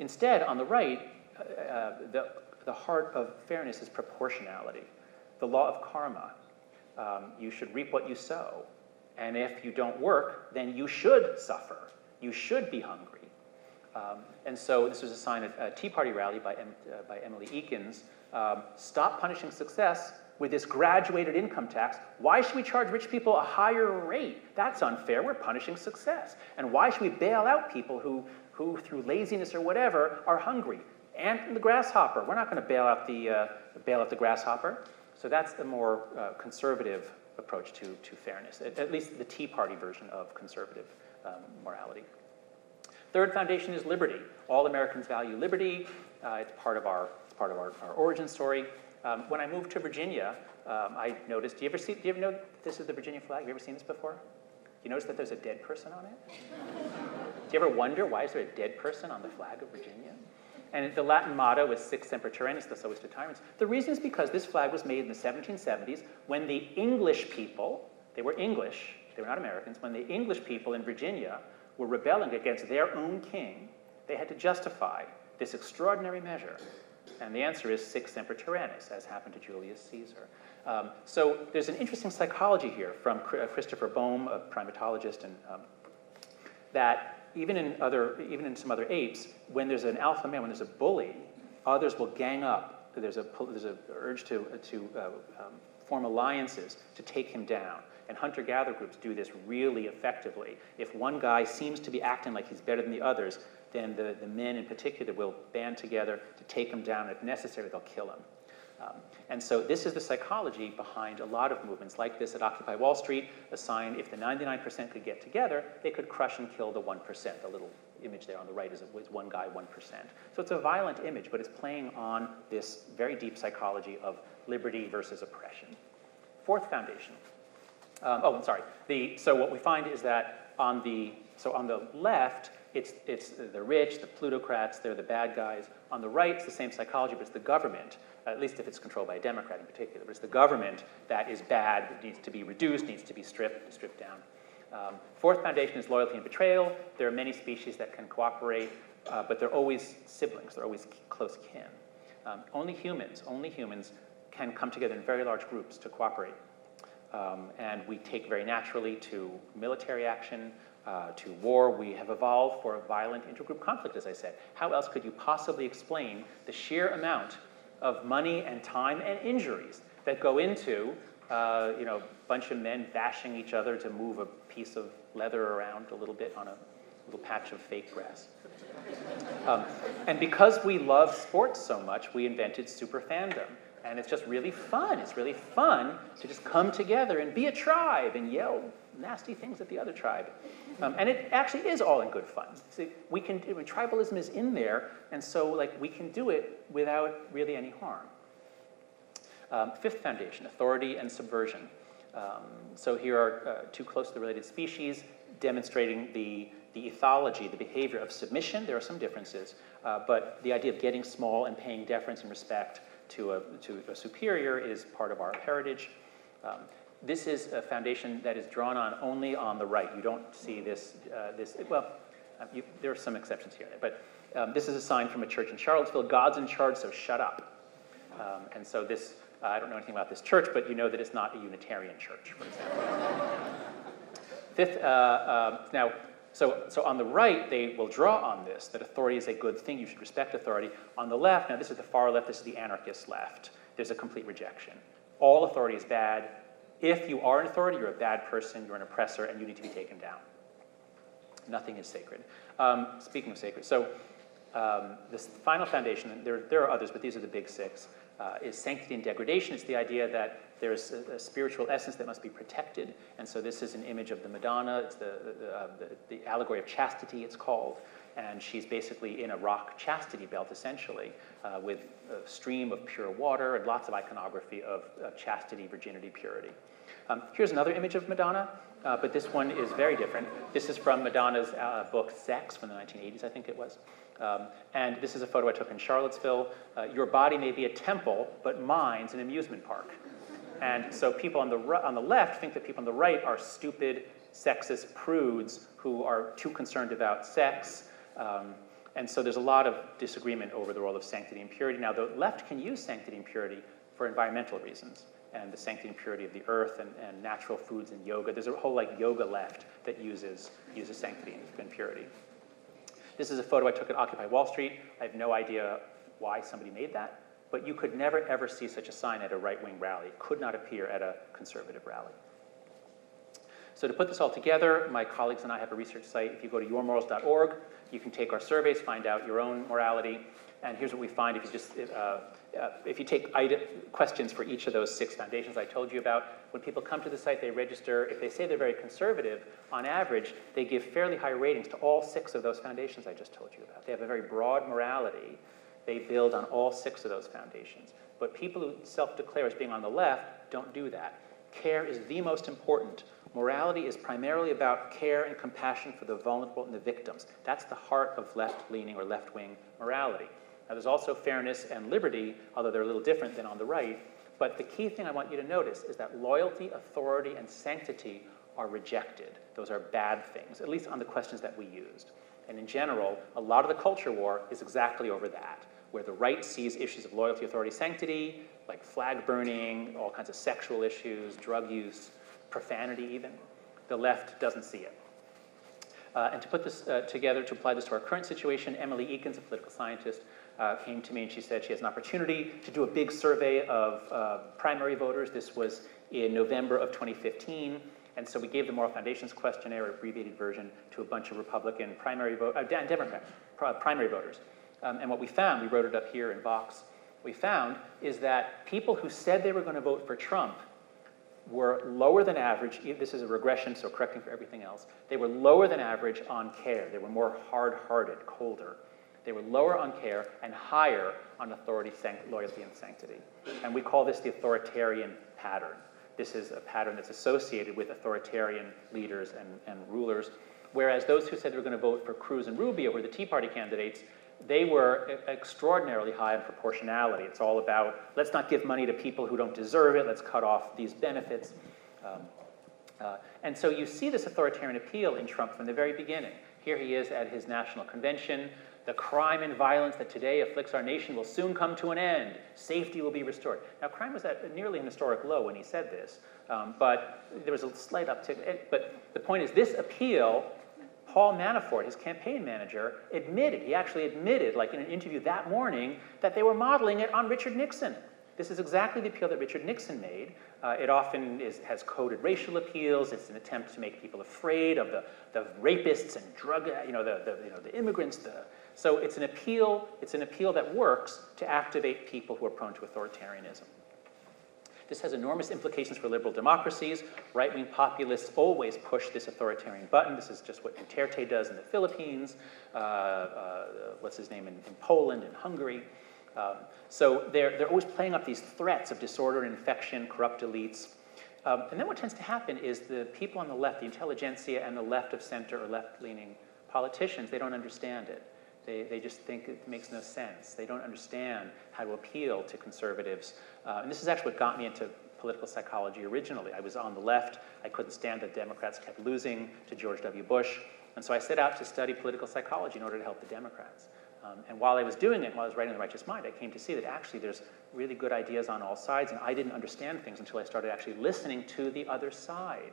Instead, on the right, the heart of fairness is proportionality. The law of karma. You should reap what you sow. And if you don't work, then you should suffer. You should be hungry. And so this was a sign at a Tea Party rally by Emily Eakins. Stop punishing success with this graduated income tax. Why should we charge rich people a higher rate? That's unfair. We're punishing success. And why should we bail out people who through laziness or whatever, are hungry? Ant and the grasshopper. We're not going to bail out the grasshopper. So that's the more conservative approach to fairness, at least the Tea Party version of conservative morality. Third foundation is liberty. All Americans value liberty. It's part of our origin story. When I moved to Virginia, I noticed. Do you ever know this is the Virginia flag? Have you ever seen this before? You notice that there's a dead person on it? Do you ever wonder why is there a dead person on the flag of Virginia? And the Latin motto is Sic Semper Tyrannis, the Salus to Tyrants. The reason is because this flag was made in the 1770s when the English people, they were English, they were not Americans, when the English people in Virginia were rebelling against their own king, they had to justify this extraordinary measure. And the answer is Sic Semper Tyrannis, as happened to Julius Caesar. So there's an interesting psychology here from Christopher Boehm, a primatologist, and that even in some other apes, when there's an alpha male, when there's a bully, others will gang up. There's an urge to form alliances to take him down. And hunter-gatherer groups do this really effectively. If one guy seems to be acting like he's better than the others, then the men in particular will band together to take him down. If necessary, they'll kill him. And so this is the psychology behind a lot of movements like this at Occupy Wall Street, a sign if the 99% could get together, they could crush and kill the 1%. The little image there on the right is one guy, 1%. So it's a violent image, but it's playing on this very deep psychology of liberty versus oppression. Fourth foundation. I'm sorry. So what we find is that on the left, it's the rich, the plutocrats, they're the bad guys. On the right, it's the same psychology, but it's the government, at least if it's controlled by a Democrat in particular, but it's the government that is bad, needs to be reduced, needs to be stripped down. Fourth foundation is loyalty and betrayal. There are many species that can cooperate, but they're always siblings, they're always close kin. Only humans can come together in very large groups to cooperate. And we take very naturally to military action, to war. We have evolved for a violent intergroup conflict, as I said. How else could you possibly explain the sheer amount of money and time and injuries that go into a bunch of men bashing each other to move a piece of leather around a little bit on a little patch of fake grass? And because we love sports so much, we invented super fandom. And it's just really fun. It's really fun to just come together and be a tribe and yell nasty things at the other tribe. And it actually is all in good fun. See, tribalism is in there, and so we can do it without really any harm. Fifth foundation, authority and subversion. So here are two closely related species demonstrating the ethology, the behavior of submission. There are some differences, but the idea of getting small and paying deference and respect to a superior is part of our heritage. This is a foundation that is drawn on only on the right. You don't see this, there are some exceptions here, but this is a sign from a church in Charlottesville, God's in charge, so shut up. And so this, I don't know anything about this church, but you know that it's not a Unitarian church, for example. Fifth, now, so on the right, they will draw on this, that authority is a good thing, you should respect authority. On the left, now this is the far left, this is the anarchist left. There's a complete rejection. All authority is bad. If you are an authority, you're a bad person, you're an oppressor, and you need to be taken down. Nothing is sacred. Speaking of sacred, so this final foundation, there are others, but these are the big six, is sanctity and degradation. It's the idea that there's a spiritual essence that must be protected, and so this is an image of the Madonna. It's the allegory of chastity, it's called, and she's basically in a rock chastity belt, essentially, with a stream of pure water and lots of iconography of chastity, virginity, purity. Here's another image of Madonna, but this one is very different. This is from Madonna's book Sex from the 1980s, I think it was. And this is a photo I took in Charlottesville. Your body may be a temple, but mine's an amusement park. And so people on the left think that people on the right are stupid, sexist prudes who are too concerned about sex. And so there's a lot of disagreement over the role of sanctity and purity. Now, the left can use sanctity and purity for environmental reasons, and the sanctity and purity of the earth and natural foods and yoga. There's a whole yoga left that uses sanctity and purity. This is a photo I took at Occupy Wall Street. I have no idea why somebody made that, but you could never, ever see such a sign at a right-wing rally. It could not appear at a conservative rally. So to put this all together, my colleagues and I have a research site. If you go to yourmorals.org, you can take our surveys, find out your own morality, and here's what we find if you take questions for each of those 6 foundations I told you about. When people come to the site, they register. If they say they're very conservative, on average, they give fairly high ratings to all 6 of those foundations I just told you about. They have a very broad morality. They build on all 6 of those foundations. But people who self-declare as being on the left don't do that. Care is the most important. Morality is primarily about care and compassion for the vulnerable and the victims. That's the heart of left-leaning or left-wing morality. Now, there's also fairness and liberty, although they're a little different than on the right. But the key thing I want you to notice is that loyalty, authority, and sanctity are rejected. Those are bad things, at least on the questions that we used. And in general, a lot of the culture war is exactly over that, where the right sees issues of loyalty, authority, sanctity, like flag burning, all kinds of sexual issues, drug use, profanity even. The left doesn't see it. And to put this together, to apply this to our current situation, Emily Eakins, a political scientist, came to me and she said she has an opportunity to do a big survey of primary voters. This was in November of 2015. And so we gave the Moral Foundations questionnaire, abbreviated version, to a bunch of Republican Democrat primary voters. And what we found, we wrote it up here in Vox, we found is that people who said they were going to vote for Trump were lower than average. This is a regression, so correcting for everything else. They were lower than average on care. They were more hard-hearted, colder. They were lower on care and higher on authority, loyalty, and sanctity. And we call this the authoritarian pattern. This is a pattern that's associated with authoritarian leaders and rulers, whereas those who said they were going to vote for Cruz and Rubio, who were the Tea Party candidates, they were extraordinarily high on proportionality. It's all about, let's not give money to people who don't deserve it, let's cut off these benefits. And so you see this authoritarian appeal in Trump from the very beginning. Here he is at his national convention. The crime and violence that today afflicts our nation will soon come to an end. Safety will be restored. Now, crime was at nearly an historic low when he said this, but there was a slight uptick. But the point is, this appeal, Paul Manafort, his campaign manager, he actually admitted, like in an interview that morning, that they were modeling it on Richard Nixon. This is exactly the appeal that Richard Nixon made. It often has coded racial appeals. It's an attempt to make people afraid of the rapists and the immigrants. So it's an appeal that works to activate people who are prone to authoritarianism. This has enormous implications for liberal democracies. Right-wing populists always push this authoritarian button. This is just what Duterte does in the Philippines, what's his name, in Poland and Hungary. So they're always playing up these threats of disorder and infection, corrupt elites. And then what tends to happen is the people on the left, the intelligentsia and the left of center or left-leaning politicians, they don't understand it. They just think it makes no sense. They don't understand how to appeal to conservatives. And this is actually what got me into political psychology originally. I was on the left. I couldn't stand that Democrats kept losing to George W. Bush. And so I set out to study political psychology in order to help the Democrats. And while I was doing it, while I was writing The Righteous Mind, I came to see that actually there's really good ideas on all sides, and I didn't understand things until I started actually listening to the other side.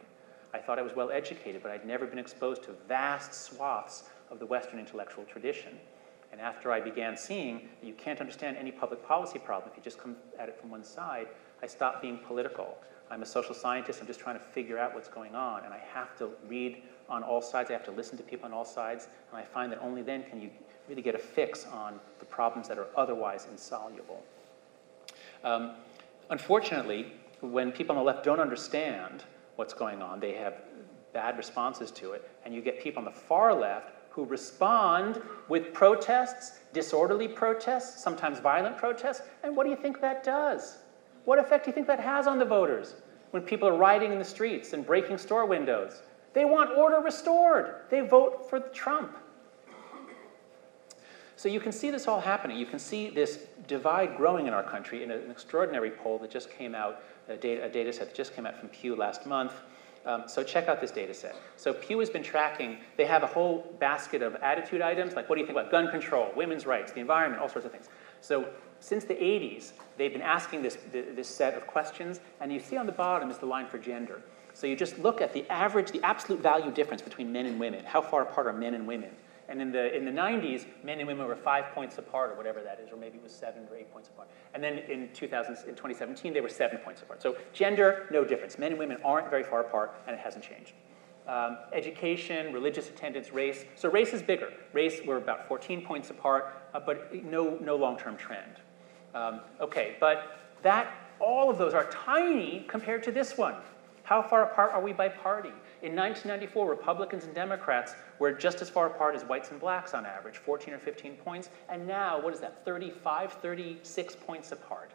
I thought I was well educated, but I'd never been exposed to vast swaths of the Western intellectual tradition. And after I began seeing that you can't understand any public policy problem if you just come at it from one side, I stopped being political. I'm a social scientist. I'm just trying to figure out what's going on, and I have to read on all sides. I have to listen to people on all sides, and I find that only then can you really get a fix on the problems that are otherwise insoluble. Unfortunately, when people on the left don't understand what's going on, they have bad responses to it, and you get people on the far left who respond with protests, disorderly protests, sometimes violent protests, and what do you think that does? What effect do you think that has on the voters when people are rioting in the streets and breaking store windows? They want order restored. They vote for Trump. So you can see this all happening. You can see this divide growing in our country in an extraordinary poll that just came out, a data set that just came out from Pew last month. So check out this data set. So Pew has been tracking, they have a whole basket of attitude items, like what do you think about gun control, women's rights, the environment, all sorts of things. So since the 80s, they've been asking this set of questions, and you see on the bottom is the line for gender. So you just look at the average, the absolute value difference between men and women. How far apart are men and women? And in the 90s, men and women were 5 points apart, or whatever that is, or maybe it was 7 or 8 points apart. And then in 2017, they were 7 points apart. So gender, no difference. Men and women aren't very far apart, and it hasn't changed. Education, religious attendance, race. So race is bigger. Race, we're about 14 points apart, but no long-term trend. Okay, but all of those are tiny compared to this one. How far apart are we by party? In 1994, Republicans and Democrats were just as far apart as whites and blacks on average, 14 or 15 points. And now, what is that, 35, 36 points apart.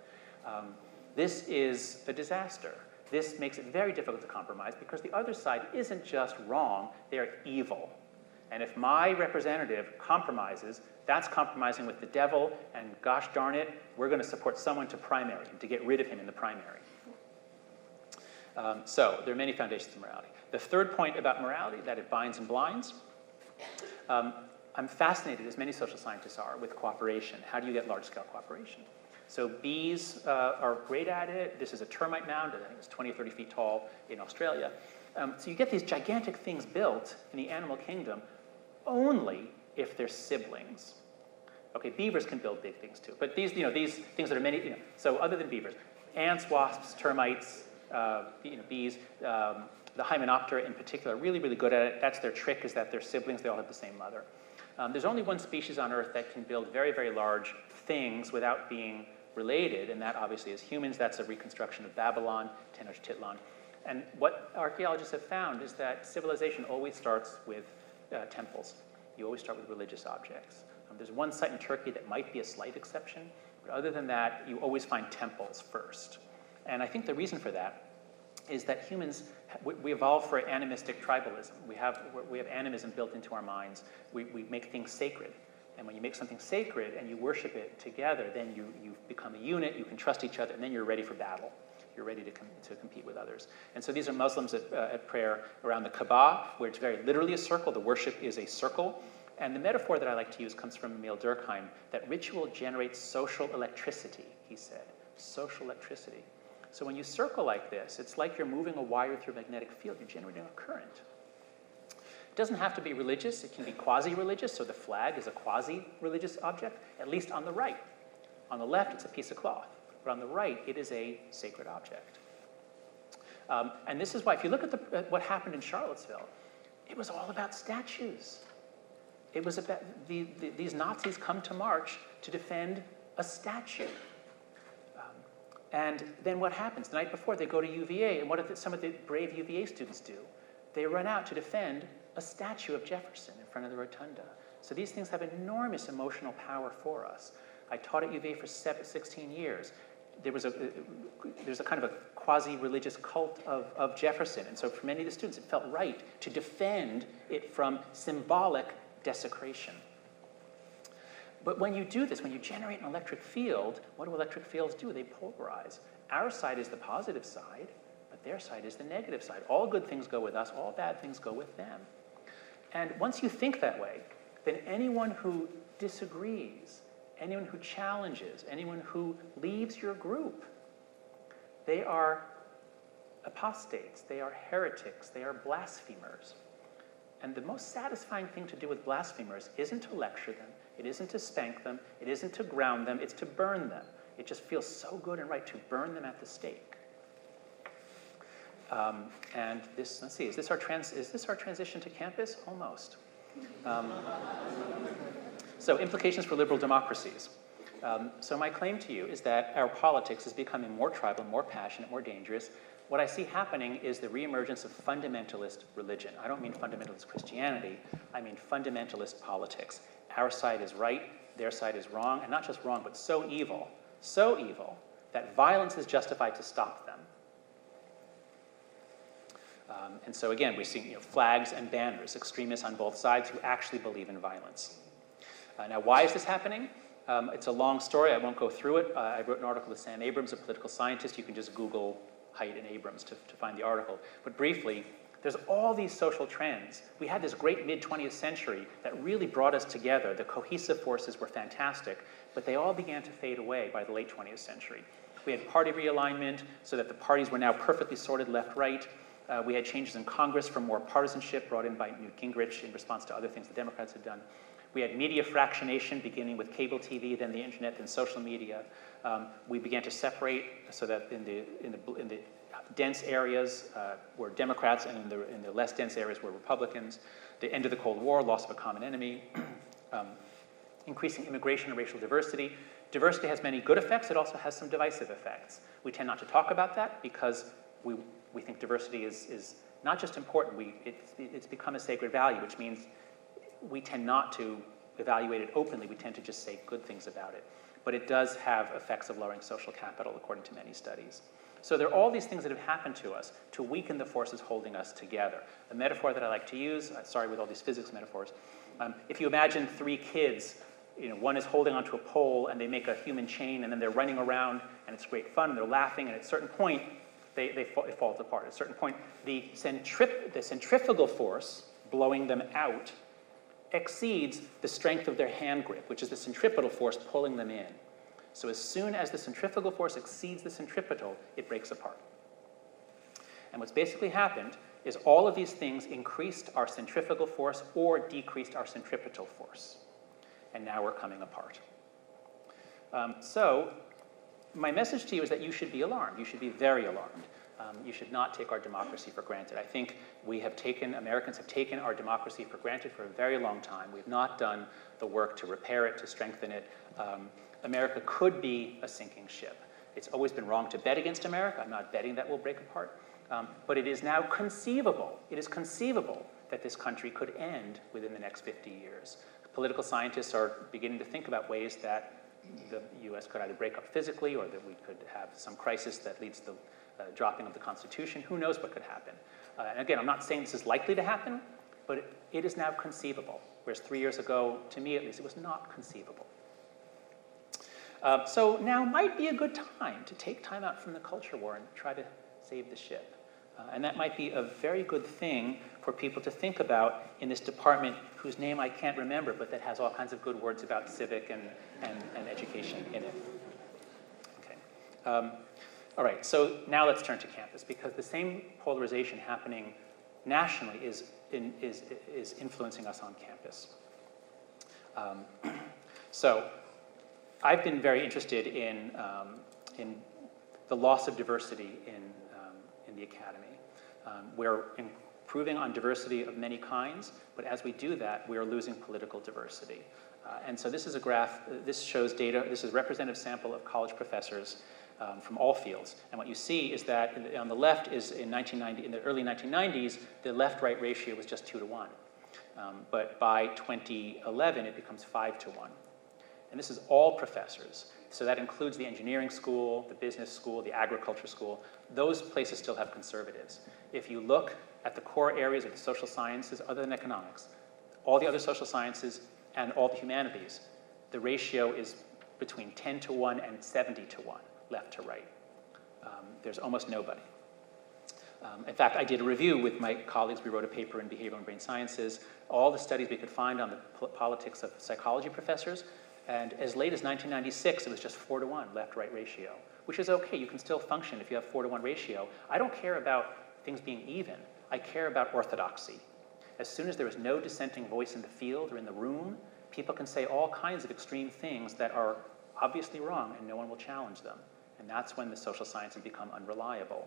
This is a disaster. This makes it very difficult to compromise because the other side isn't just wrong, they're evil. And if my representative compromises, that's compromising with the devil, and gosh darn it, we're going to support someone to primary him, to get rid of him in the primary. So there are many foundations of morality. The third point about morality, that it binds and blinds. I'm fascinated, as many social scientists are, with cooperation. How do you get large-scale cooperation? So bees are great at it. This is a termite mound. I think it's 20 or 30 feet tall in Australia. So you get these gigantic things built in the animal kingdom only if they're siblings. Okay, beavers can build big things too. But these things that are many, so other than beavers, ants, wasps, termites, bees, the Hymenoptera in particular are really, really good at it. That's their trick, is that they're siblings. They all have the same mother. There's only one species on Earth that can build very, very large things without being related, and that obviously is humans. That's a reconstruction of Babylon, Tenochtitlan. And what archaeologists have found is that civilization always starts with temples. You always start with religious objects. There's one site in Turkey that might be a slight exception, but other than that, you always find temples first. And I think the reason for that is that humans, we evolved for animistic tribalism. We have animism built into our minds. We make things sacred. And when you make something sacred and you worship it together, then you become a unit, you can trust each other, and then you're ready for battle. You're ready to compete with others. And so these are Muslims at prayer around the Kaaba, where it's very literally a circle. The worship is a circle. And the metaphor that I like to use comes from Emil Durkheim, that ritual generates social electricity, he said. Social electricity. So when you circle like this, it's like you're moving a wire through a magnetic field. You're generating a current. It doesn't have to be religious. It can be quasi-religious. So the flag is a quasi-religious object, at least on the right. On the left, it's a piece of cloth. But on the right, it is a sacred object. And this is why, if you look at what happened in Charlottesville, it was all about statues. It was about these Nazis come to march to defend a statue. And then what happens? The night before, they go to UVA, and what do some of the brave UVA students do? They run out to defend a statue of Jefferson in front of the rotunda. So these things have enormous emotional power for us. I taught at UVA for 16 years. There's a kind of a quasi-religious cult of Jefferson. And so for many of the students, it felt right to defend it from symbolic desecration. But when you do this, when you generate an electric field, what do electric fields do? They polarize. Our side is the positive side, but their side is the negative side. All good things go with us, all bad things go with them. And once you think that way, then anyone who disagrees, anyone who challenges, anyone who leaves your group, they are apostates, they are heretics, they are blasphemers. And the most satisfying thing to do with blasphemers isn't to lecture them, it isn't to spank them, it isn't to ground them, it's to burn them. It just feels so good and right to burn them at the stake. And this, let's see, is this our transition to campus? Almost. So implications for liberal democracies. So my claim to you is that our politics is becoming more tribal, more passionate, more dangerous. What I see happening is the reemergence of fundamentalist religion. I don't mean fundamentalist Christianity, I mean fundamentalist politics. Our side is right, their side is wrong, and not just wrong, but so evil that violence is justified to stop them. And so again, we see flags and banners, extremists on both sides who actually believe in violence. Now, why is this happening? It's a long story. I won't go through it. I wrote an article with Sam Abrams, a political scientist. You can just Google Haidt and Abrams to find the article. But briefly, there's all these social trends. We had this great mid-20th century that really brought us together. The cohesive forces were fantastic, but they all began to fade away by the late 20th century. We had party realignment so that the parties were now perfectly sorted left-right. We had changes in Congress for more partisanship brought in by Newt Gingrich in response to other things the Democrats had done. We had media fractionation beginning with cable TV, then the internet, then social media. We began to separate so that in the dense areas were Democrats and in the less dense areas were Republicans. The end of the Cold War, loss of a common enemy, increasing immigration and racial diversity. Diversity has many good effects. It also has some divisive effects. We tend not to talk about that because we think diversity is not just important, it's become a sacred value, which means we tend not to evaluate it openly. We tend to just say good things about it. But it does have effects of lowering social capital, according to many studies. So there are all these things that have happened to us to weaken the forces holding us together. A metaphor that I like to use, sorry with all these physics metaphors, if you imagine three kids, one is holding onto a pole and they make a human chain and then they're running around and it's great fun, they're laughing, and at a certain point, it falls apart. At a certain point, the centrifugal force blowing them out exceeds the strength of their hand grip, which is the centripetal force pulling them in. So as soon as the centrifugal force exceeds the centripetal, it breaks apart. And what's basically happened is all of these things increased our centrifugal force or decreased our centripetal force. And now we're coming apart. So my message to you is that you should be alarmed. You should be very alarmed. You should not take our democracy for granted. I think Americans have taken our democracy for granted for a very long time. We've not done the work to repair it, to strengthen it. America could be a sinking ship. It's always been wrong to bet against America. I'm not betting that we'll break apart. But it is now conceivable. It is conceivable that this country could end within the next 50 years. Political scientists are beginning to think about ways that the U.S. could either break up physically or that we could have some crisis that leads to the dropping of the Constitution. Who knows what could happen? And again, I'm not saying this is likely to happen, but it is now conceivable, whereas 3 years ago, to me at least, it was not conceivable. So now might be a good time to take time out from the culture war and try to save the ship. And that might be a very good thing for people to think about in this department whose name I can't remember, but that has all kinds of good words about civic and education in it. Okay. All right, so now let's turn to campus, because the same polarization happening nationally is influencing us on campus. So I've been very interested in the loss of diversity in the academy. We're improving on diversity of many kinds, but as we do that, we are losing political diversity. And so this is a graph, this shows data, this is a representative sample of college professors from all fields. And what you see is that on the left is in the early 1990s, the left-right ratio was just 2 to 1. But by 2011, it becomes 5 to 1. and this is all professors. So that includes the engineering school, the business school, the agriculture school. Those places still have conservatives. If you look at the core areas of the social sciences other than economics, all the other social sciences and all the humanities, the ratio is between 10 to 1 and 70 to 1, left to right. There's almost nobody. In fact, I did a review with my colleagues. We wrote a paper in Behavioral and Brain Sciences, all the studies we could find on the politics of psychology professors, and as late as 1996, it was just 4 to 1 left-right ratio, which is okay. You can still function if you have 4 to 1 ratio. I don't care about things being even. I care about orthodoxy. As soon as there is no dissenting voice in the field or in the room, people can say all kinds of extreme things that are obviously wrong, and no one will challenge them. And that's when the social sciences become unreliable.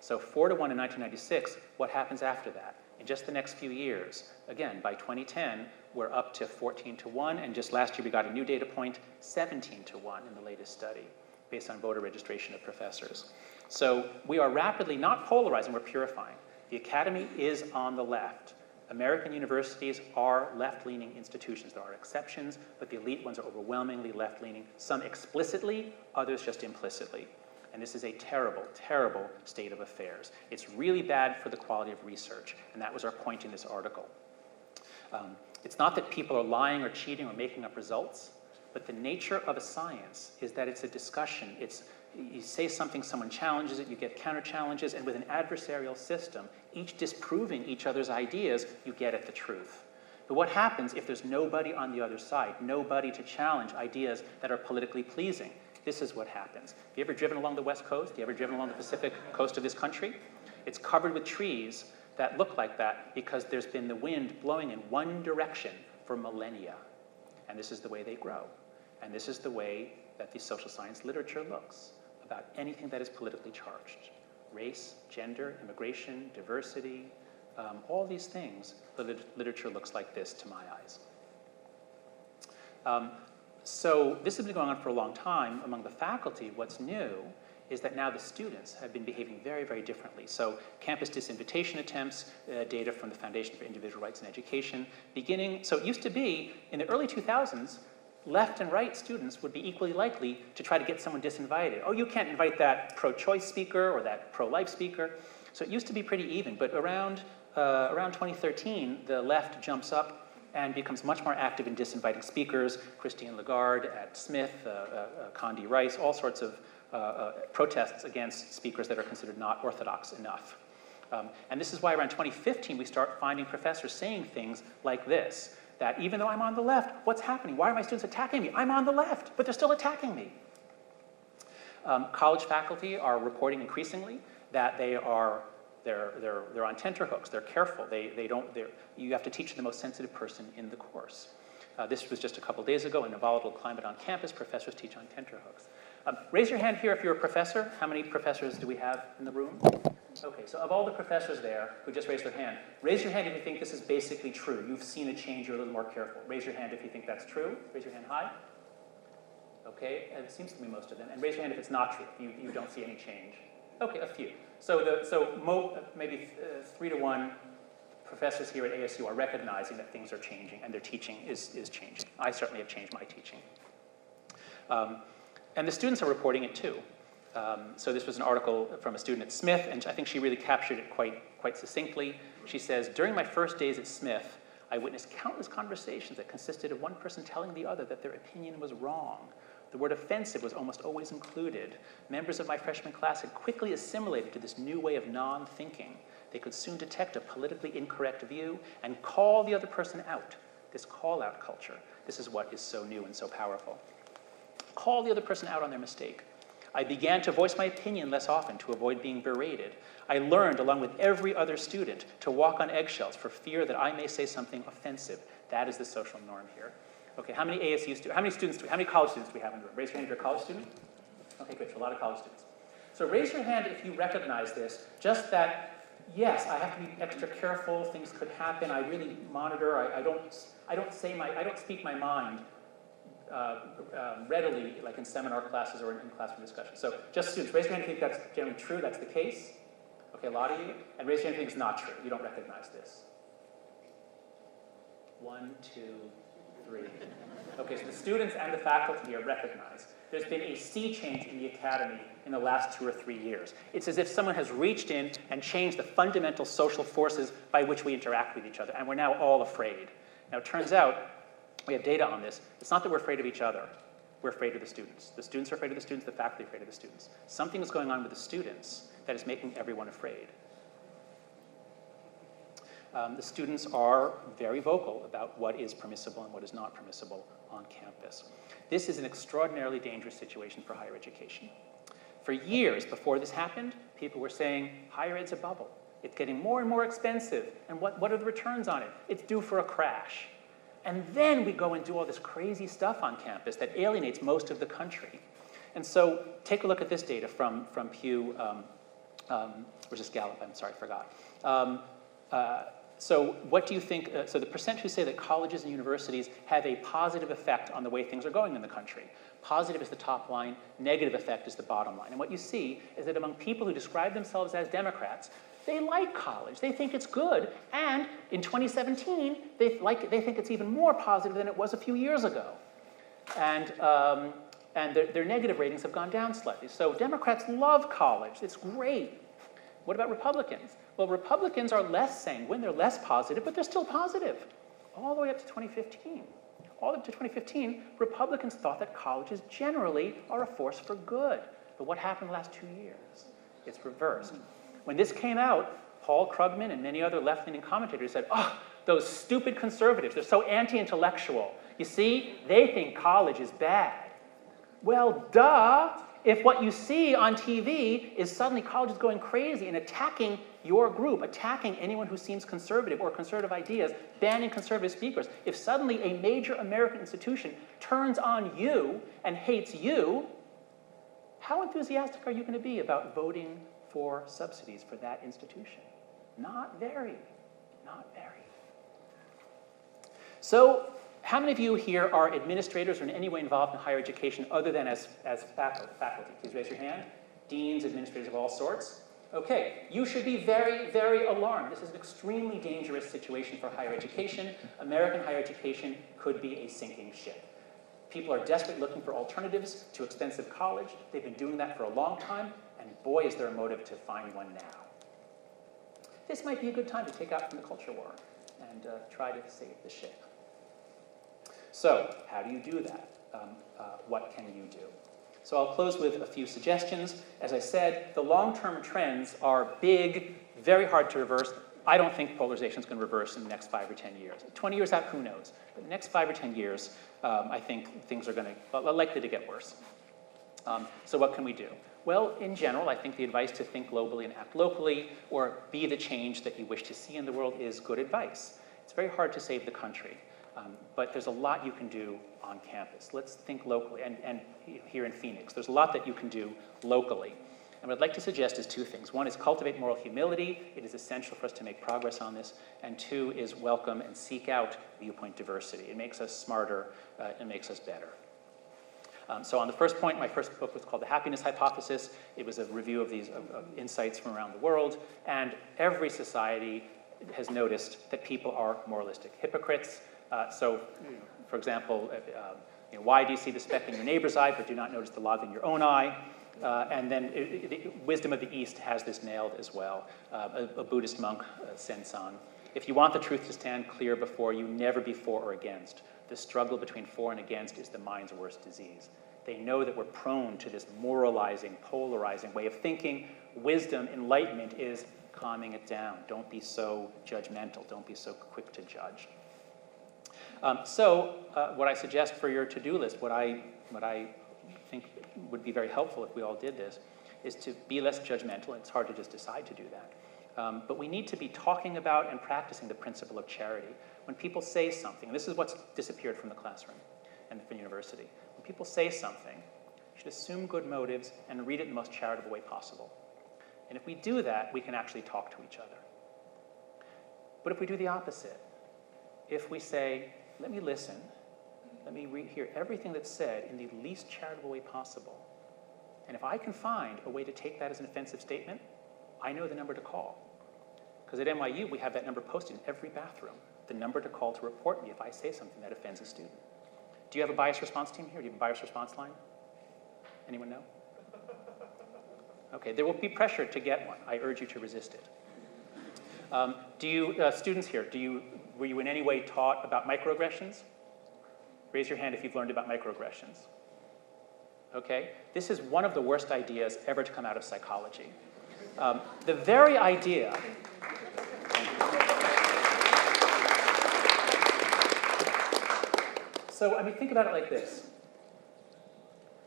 So 4 to 1 in 1996, what happens after that? In just the next few years, again, by 2010, we're up to 14 to 1, and just last year we got a new data point, 17 to 1 in the latest study, based on voter registration of professors. So we are rapidly not polarizing, we're purifying. The academy is on the left. American universities are left-leaning institutions. There are exceptions, but the elite ones are overwhelmingly left-leaning, some explicitly, others just implicitly. And this is a terrible, terrible state of affairs. It's really bad for the quality of research, and that was our point in this article. It's not that people are lying or cheating or making up results, but the nature of a science is that it's a discussion. You say something, someone challenges it, you get counter-challenges, and with an adversarial system, each disproving each other's ideas, you get at the truth. But what happens if there's nobody on the other side, nobody to challenge ideas that are politically pleasing? This is what happens. Have you ever driven along the West Coast? Have you ever driven along the Pacific coast of this country? It's covered with trees that look like that because there's been the wind blowing in one direction for millennia. And this is the way they grow. And this is the way that the social science literature looks about anything that is politically charged. Race, gender, immigration, diversity, all these things, the literature looks like this to my eyes. So this has been going on for a long time among the faculty. What's new is that now the students have been behaving very, very differently. So campus disinvitation attempts, data from the Foundation for Individual Rights and Education, so it used to be, in the early 2000s, left and right students would be equally likely to try to get someone disinvited. Oh, you can't invite that pro-choice speaker or that pro-life speaker. So it used to be pretty even, but around 2013, the left jumps up and becomes much more active in disinviting speakers, Christine Lagarde at Smith, Condi Rice, all sorts of protests against speakers that are considered not orthodox enough. And this is why around 2015 we start finding professors saying things like this, that even though I'm on the left, what's happening? Why are my students attacking me? I'm on the left, but they're still attacking me. College faculty are reporting increasingly that they're on tenterhooks. They're careful. You have to teach the most sensitive person in the course. This was just a couple days ago in a volatile climate on campus. Professors teach on tenterhooks. Raise your hand here if you're a professor. How many professors do we have in the room? Okay, so of all the professors there who just raised their hand, raise your hand if you think this is basically true. You've seen a change, you're a little more careful. Raise your hand if you think that's true. Raise your hand high. Okay, and it seems to be most of them. And raise your hand if it's not true, you don't see any change. Okay, a few. So maybe 3 to 1 professors here at ASU are recognizing that things are changing and their teaching is changing. I certainly have changed my teaching. And the students are reporting it too. So this was an article from a student at Smith, and I think she really captured it quite succinctly. She says, during my first days at Smith, I witnessed countless conversations that consisted of one person telling the other that their opinion was wrong. The word offensive was almost always included. Members of my freshman class had quickly assimilated to this new way of non-thinking. They could soon detect a politically incorrect view and call the other person out. This call-out culture, this is what is so new and so powerful. Call the other person out on their mistake. I began to voice my opinion less often to avoid being berated. I learned, along with every other student, to walk on eggshells for fear that I may say something offensive. That is the social norm here. Okay, how many ASU students, how many college students do we have in the room? Raise your hand if you're a college student. Okay, good, so a lot of college students. So raise your hand if you recognize this, just that, yes, I have to be extra careful, things could happen, I really monitor, I don't speak my mind readily, like in seminar classes or in classroom discussions. So just students, raise your hand if you think that's generally true, that's the case. Okay, a lot of you. And raise your hand if you think it's not true, you don't recognize this. 1, 2, 3. Okay, so the students and the faculty here recognize there's been a sea change in the academy in the last 2 or 3 years. It's as if someone has reached in and changed the fundamental social forces by which we interact with each other, and we're now all afraid. Now, it turns out, we have data on this, it's not that we're afraid of each other. We're afraid of the students. The students are afraid of the students, the faculty are afraid of the students. Something is going on with the students that is making everyone afraid. The students are very vocal about what is permissible and what is not permissible on campus. This is an extraordinarily dangerous situation for higher education. For years before this happened, people were saying, higher ed's a bubble. It's getting more and more expensive, and what are the returns on it? It's due for a crash. And then we go and do all this crazy stuff on campus that alienates most of the country. And so take a look at this data from Pew, or just Gallup, I'm sorry, I forgot. So what do you think, so the percent who say that colleges and universities have a positive effect on the way things are going in the country. Positive is the top line, negative effect is the bottom line. And what you see is that among people who describe themselves as Democrats, they like college, they think it's good, and in 2017, they think it's even more positive than it was a few years ago. And their negative ratings have gone down slightly. So Democrats love college, it's great. What about Republicans? Well, Republicans are less sanguine, they're less positive, but they're still positive, all the way up to 2015. All up to 2015, Republicans thought that colleges generally are a force for good. But what happened the last 2 years? It's reversed. When this came out, Paul Krugman and many other left-leaning commentators said, oh, those stupid conservatives, they're so anti-intellectual. You see, they think college is bad. Well, duh. If what you see on TV is suddenly colleges going crazy and attacking your group, attacking anyone who seems conservative or conservative ideas, banning conservative speakers, if suddenly a major American institution turns on you and hates you, how enthusiastic are you going to be about voting for subsidies for that institution? Not very, not very. So, how many of you here are administrators or in any way involved in higher education other than as faculty? Please raise your hand. Deans, administrators of all sorts. Okay, you should be very, very alarmed. This is an extremely dangerous situation for higher education. American higher education could be a sinking ship. People are desperately looking for alternatives to expensive college. They've been doing that for a long time, and boy, is there a motive to find one now. This might be a good time to take out from the culture war and try to save the ship. So, how do you do that? What can you do? So I'll close with a few suggestions. As I said, the long-term trends are big, very hard to reverse. I don't think polarization is going to reverse in the next 5 or 10 years. 20 years out, who knows? But the next 5 or 10 years, I think things are likely to get worse. So what can we do? Well, in general, I think the advice to think globally and act locally, or be the change that you wish to see in the world, is good advice. It's very hard to save the country. But there's a lot you can do on campus. Let's think locally, and here in Phoenix, there's a lot that you can do locally. And what I'd like to suggest is 2 things. 1 is cultivate moral humility. It is essential for us to make progress on this. And 2 is welcome and seek out viewpoint diversity. It makes us smarter, it makes us better. So on the first point, my first book was called The Happiness Hypothesis. It was a review of these insights from around the world. And every society has noticed that people are moralistic hypocrites. For example, why do you see the speck in your neighbor's eye but do not notice the log in your own eye? And then Wisdom of the East has this nailed as well. A Buddhist monk, Sensan. If you want the truth to stand clear before you, never be for or against. The struggle between for and against is the mind's worst disease. They know that we're prone to this moralizing, polarizing way of thinking. Wisdom, enlightenment, is calming it down. Don't be so judgmental. Don't be so quick to judge. What I suggest for your to-do list, what I think would be very helpful if we all did this, is to be less judgmental. It's hard to just decide to do that. But we need to be talking about and practicing the principle of charity. When people say something, and this is what's disappeared from the classroom and from university, when people say something, you should assume good motives and read it in the most charitable way possible. And if we do that, we can actually talk to each other. But if we do the opposite, if we say, let me listen, let me hear everything that's said in the least charitable way possible, and if I can find a way to take that as an offensive statement, I know the number to call. Because at NYU, we have that number posted in every bathroom. the number to call to report me if I say something that offends a student. Do you have a bias response team here? Do you have a bias response line? Anyone know? Okay, there will be pressure to get one. I urge you to resist it. Students here, were you in any way taught about microaggressions? Raise your hand if you've learned about microaggressions. Okay, this is one of the worst ideas ever to come out of psychology. The very idea. So, I mean, think about it like this.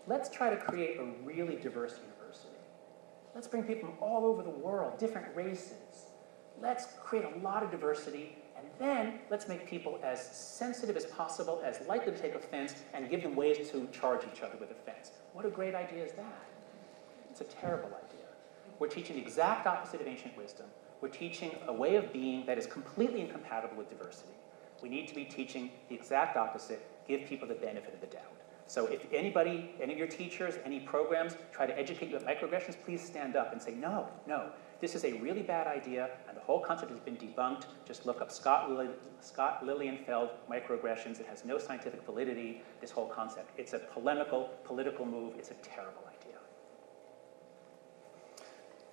Let's try to create a really diverse university. Let's bring people from all over the world, different races. Let's create a lot of diversity, and then let's make people as sensitive as possible, as likely to take offense, and give them ways to charge each other with offense. What a great idea is that? It's a terrible idea. We're teaching the exact opposite of ancient wisdom. We're teaching a way of being that is completely incompatible with diversity. We need to be teaching the exact opposite, give people the benefit of the doubt. So if anybody, any of your teachers, any programs try to educate you about microaggressions, please stand up and say, no, this is a really bad idea, and the whole concept has been debunked. Just look up Scott Lilienfeld microaggressions. It has no scientific validity, this whole concept. It's a polemical, political move. It's a terrible idea.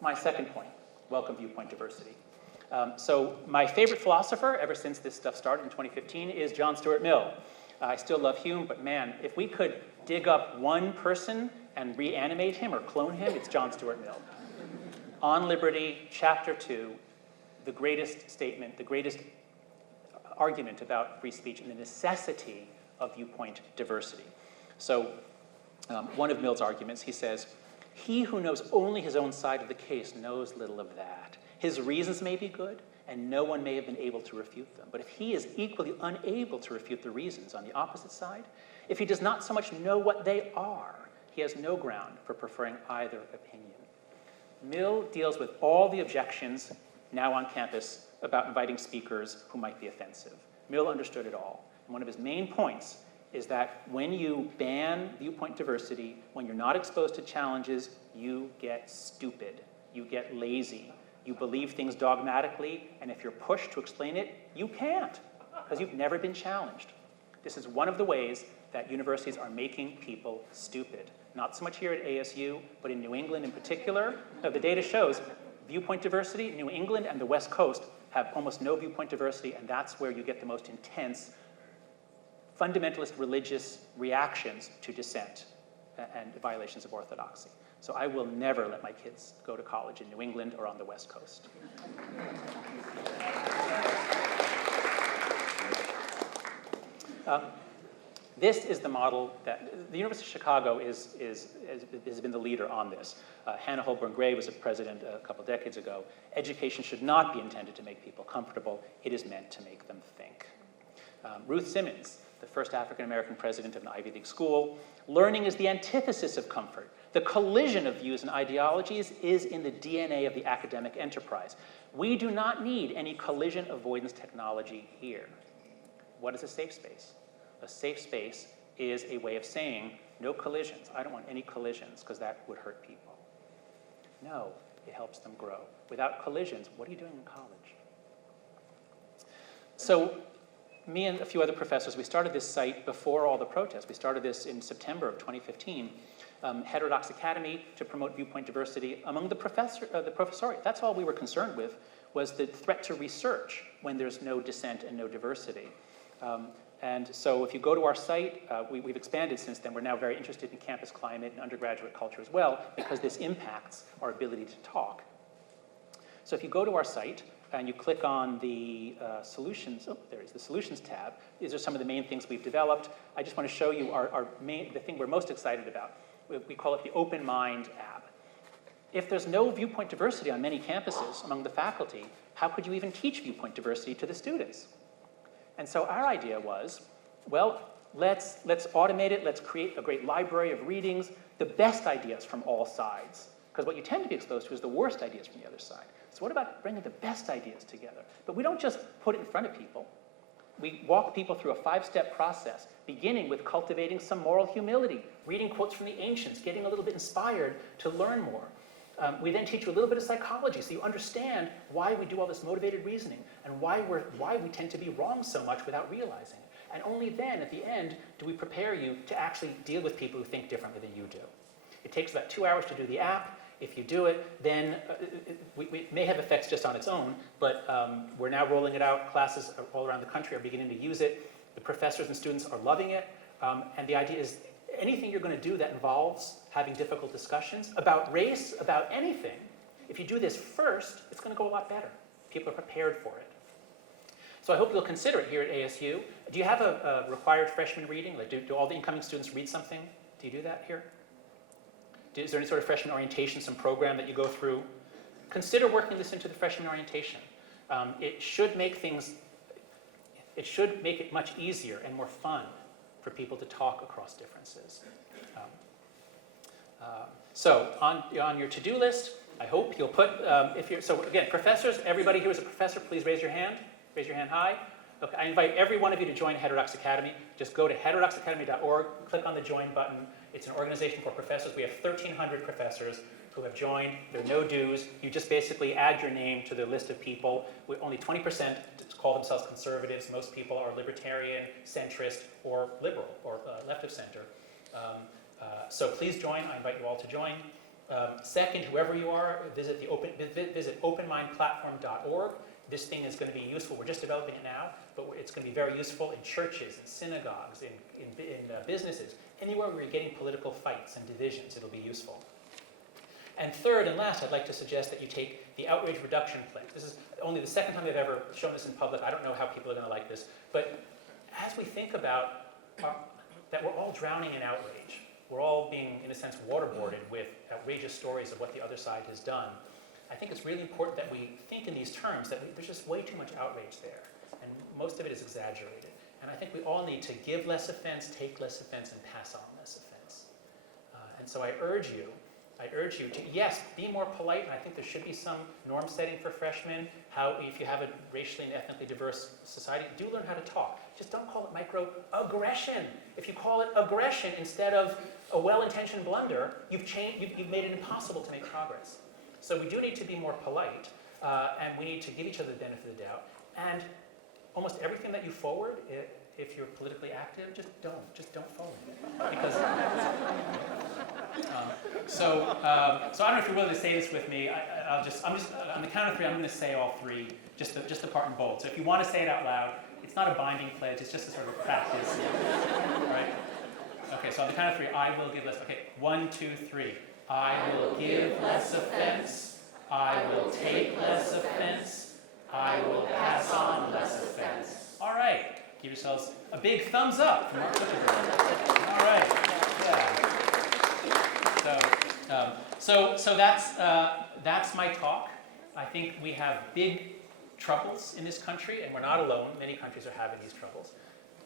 My second point, welcome viewpoint diversity. So my favorite philosopher, ever since this stuff started in 2015, is John Stuart Mill. I still love Hume, but man, if we could dig up one person and reanimate him or clone him, it's John Stuart Mill. On Liberty, Chapter 2, the greatest statement, the greatest argument about free speech and the necessity of viewpoint diversity. So one of Mill's arguments, he says, "He who knows only his own side of the case knows little of that. His reasons may be good, and no one may have been able to refute them. But if he is equally unable to refute the reasons on the opposite side, if he does not so much know what they are, he has no ground for preferring either opinion." Mill deals with all the objections now on campus about inviting speakers who might be offensive. Mill understood it all. And one of his main points is that when you ban viewpoint diversity, when you're not exposed to challenges, you get stupid, you get lazy. You believe things dogmatically, and if you're pushed to explain it, you can't, because you've never been challenged. This is one of the ways that universities are making people stupid. Not so much here at ASU, but in New England in particular. The data shows viewpoint diversity, New England and the West Coast have almost no viewpoint diversity, and that's where you get the most intense fundamentalist religious reactions to dissent and violations of orthodoxy. So I will never let my kids go to college in New England or on the West Coast. This is the model that the University of Chicago has been the leader on this. Hannah Holborn Gray was a president a couple decades ago. Education should not be intended to make people comfortable. It is meant to make them think. Ruth Simmons, the first African-American president of an Ivy League school, learning is the antithesis of comfort. The collision of views and ideologies is in the DNA of the academic enterprise. We do not need any collision avoidance technology here. What is a safe space? A safe space is a way of saying, no collisions. I don't want any collisions because that would hurt people. No, it helps them grow. Without collisions, what are you doing in college? So me and a few other professors, we started this site before all the protests. We started this in September of 2015. Heterodox Academy to promote viewpoint diversity among the professoriate. That's all we were concerned with, was the threat to research when there's no dissent and no diversity. And so if you go to our site, we've expanded since then. We're now very interested in campus climate and undergraduate culture as well, because this impacts our ability to talk. So if you go to our site and you click on the solutions, the solutions tab, these are some of the main things we've developed. I just want to show you the thing we're most excited about. We call it the Open Mind app. If there's no viewpoint diversity on many campuses among the faculty, how could you even teach viewpoint diversity to the students? And so our idea was, well, let's automate it. Let's create a great library of readings, the best ideas from all sides. Because what you tend to be exposed to is the worst ideas from the other side. So what about bringing the best ideas together? But we don't just put it in front of people. We walk people through a 5-step process, beginning with cultivating some moral humility, reading quotes from the ancients, getting a little bit inspired to learn more. We then teach you a little bit of psychology so you understand why we do all this motivated reasoning and why we tend to be wrong so much without realizing it. And only then, at the end, do we prepare you to actually deal with people who think differently than you do. It takes about 2 hours to do the app. If you do it, then it may have effects just on its own, but we're now rolling it out. Classes all around the country are beginning to use it. The professors and students are loving it. And the idea is anything you're going to do that involves having difficult discussions about race, about anything, if you do this first, it's going to go a lot better. People are prepared for it. So I hope you'll consider it here at ASU. Do you have a required freshman reading? Like, do all the incoming students read something? Do you do that here? Is there any sort of freshman orientation, some program that you go through? Consider working this into the freshman orientation. It should make it much easier and more fun for people to talk across differences. So on your to-do list, I hope you'll put, so again, professors, everybody here is a professor, please raise your hand. Raise your hand high. Okay, I invite every one of you to join Heterodox Academy. Just go to heterodoxacademy.org, click on the join button. It's an organization for professors. We have 1,300 professors who have joined. There are no dues. You just basically add your name to the list of people. Only 20% call themselves conservatives. Most people are libertarian, centrist, or liberal, or left of center. So please join. I invite you all to join. Second, whoever you are, visit openmindplatform.org. This thing is going to be useful. We're just developing it now, but it's going to be very useful in churches, in synagogues, in businesses. Anywhere where you're getting political fights and divisions, it'll be useful. And third and last, I'd like to suggest that you take the outrage reduction pledge. This is only the second time I've ever shown this in public. I don't know how people are going to like this. But as we think about that we're all drowning in outrage, we're all being, in a sense, waterboarded with outrageous stories of what the other side has done, I think it's really important that we think in these terms, that there's just way too much outrage there. And most of it is exaggerated. And I think we all need to give less offense, take less offense, and pass on less offense. And so I urge you to, yes, be more polite, and I think there should be some norm setting for freshmen. How, if you have a racially and ethnically diverse society, do learn how to talk. Just don't call it microaggression. If you call it aggression instead of a well-intentioned blunder, you've made it impossible to make progress. So we do need to be more polite, and we need to give each other the benefit of the doubt. And almost everything that you forward, if you're politically active, just don't forward it. Because so I don't know if you're willing to say this with me. I'm just on the count of three. I'm going to say all three, just the part in bold. So if you want to say it out loud, it's not a binding pledge. It's just a sort of practice. All right. Okay. So on the count of three, I will give less. Okay. 1, 2, 3. I will give less offense. I will take less offense. I will pass on less offense. All right. Give yourselves a big thumbs up from Mark Zuckerberg. All right. Yeah. So that's my talk. I think we have big troubles in this country, and we're not alone. Many countries are having these troubles.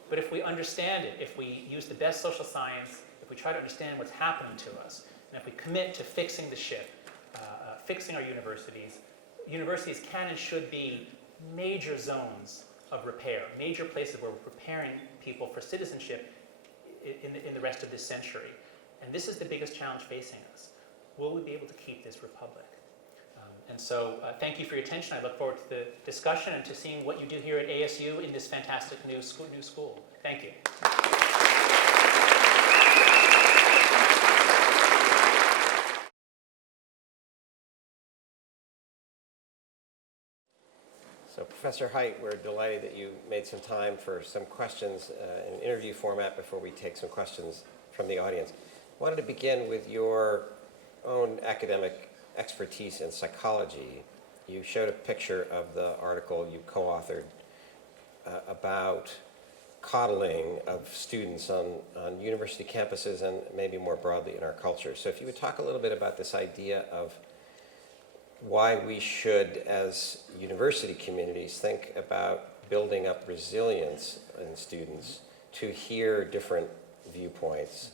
But if we understand it, if we use the best social science, if we try to understand what's happening to us, and if we commit to fixing the ship, fixing our universities, universities can and should be major zones of repair, major places where we're preparing people for citizenship in the rest of this century. And this is the biggest challenge facing us. Will we be able to keep this republic? And so thank you for your attention. I look forward to the discussion and to seeing what you do here at ASU in this fantastic new school. Thank you. So Professor Haidt, we're delighted that you made some time for some questions in an interview format before we take some questions from the audience. I wanted to begin with your own academic expertise in psychology. You showed a picture of the article you co-authored about coddling of students on university campuses and maybe more broadly in our culture. So if you would talk a little bit about this idea of why we should, as university communities, think about building up resilience in students to hear different viewpoints,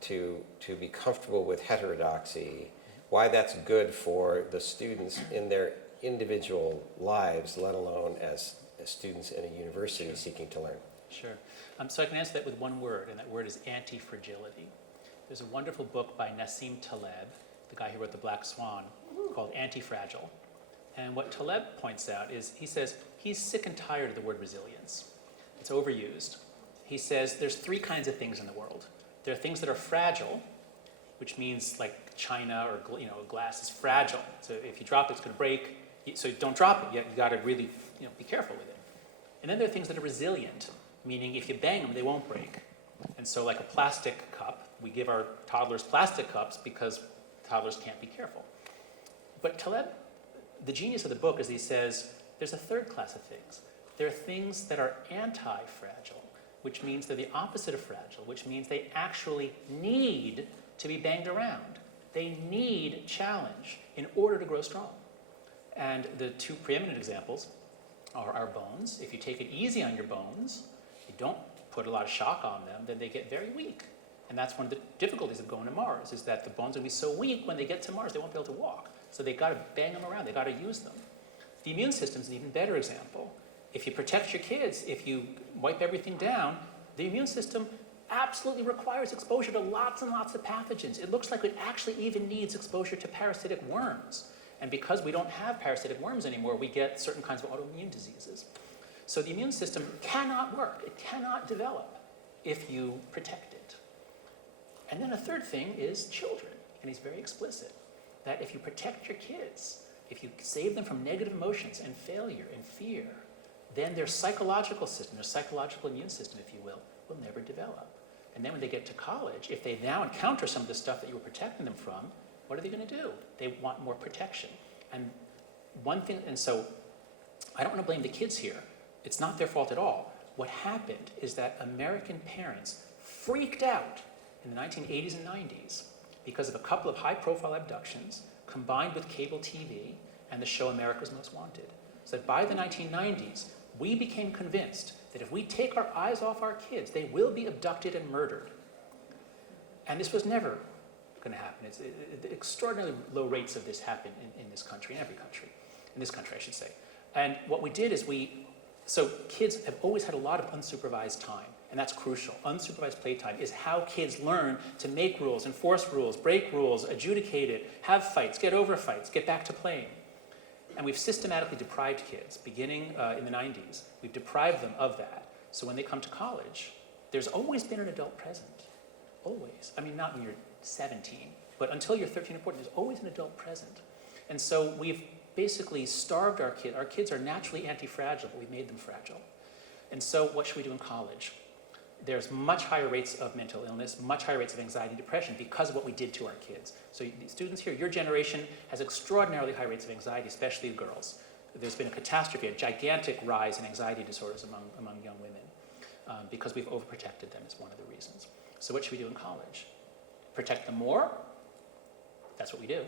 to be comfortable with heterodoxy, why that's good for the students in their individual lives, let alone as students in a university seeking to learn. Sure. So I can answer that with one word, and that word is anti-fragility. There's a wonderful book by Nassim Taleb, the guy who wrote The Black Swan, called Anti-Fragile. And what Taleb points out is, he says he's sick and tired of the word resilience. It's overused. He says there's three kinds of things in the world. There are things that are fragile, which means like china or glass is fragile. So if you drop it, it's going to break. So don't drop it. You got to really be careful with it. And then there are things that are resilient, meaning if you bang them, they won't break. And so like a plastic cup, we give our toddlers plastic cups because toddlers can't be careful. But Taleb, the genius of the book is he says there's a third class of things. There are things that are anti-fragile, which means they're the opposite of fragile, which means they actually need to be banged around. They need challenge in order to grow strong. And the two preeminent examples are our bones. If you take it easy on your bones, you don't put a lot of shock on them, then they get very weak. And that's one of the difficulties of going to Mars, is that the bones will be so weak when they get to Mars, they won't be able to walk. So they've got to bang them around, they've got to use them. The immune system is an even better example. If you protect your kids, if you wipe everything down, the immune system absolutely requires exposure to lots and lots of pathogens. It looks like it actually even needs exposure to parasitic worms. And because we don't have parasitic worms anymore, we get certain kinds of autoimmune diseases. So the immune system cannot work, it cannot develop if you protect it. And then a third thing is children, and he's very explicit, that if you protect your kids, if you save them from negative emotions and failure and fear, then their psychological system, their psychological immune system, if you will never develop. And then when they get to college, if they now encounter some of the stuff that you were protecting them from, what are they going to do? They want more protection. And one thing, and so I don't want to blame the kids here. It's not their fault at all. What happened is that American parents freaked out in the 1980s and 90s because of a couple of high-profile abductions combined with cable TV and the show America's Most Wanted. So that by the 1990s, we became convinced that if we take our eyes off our kids, they will be abducted and murdered. And this was never going to happen. Extraordinarily low rates of this happen in this country, in every country. In this country, I should say. And what we did is so kids have always had a lot of unsupervised time, and that's crucial. Unsupervised playtime is how kids learn to make rules, enforce rules, break rules, adjudicate it, have fights, get over fights, get back to playing. And we've systematically deprived kids, beginning in the 90s. We've deprived them of that. So when they come to college, there's always been an adult present. Always. I mean, not when you're 17, but until you're 13 or 14, there's always an adult present. And so we've basically starved our kids. Our kids are naturally anti-fragile, but we've made them fragile. And so what should we do in college? There's much higher rates of mental illness, much higher rates of anxiety and depression because of what we did to our kids. So the students here, your generation has extraordinarily high rates of anxiety, especially girls. There's been a catastrophe, a gigantic rise in anxiety disorders among young women because we've overprotected them is one of the reasons. So what should we do in college? Protect them more? That's what we do.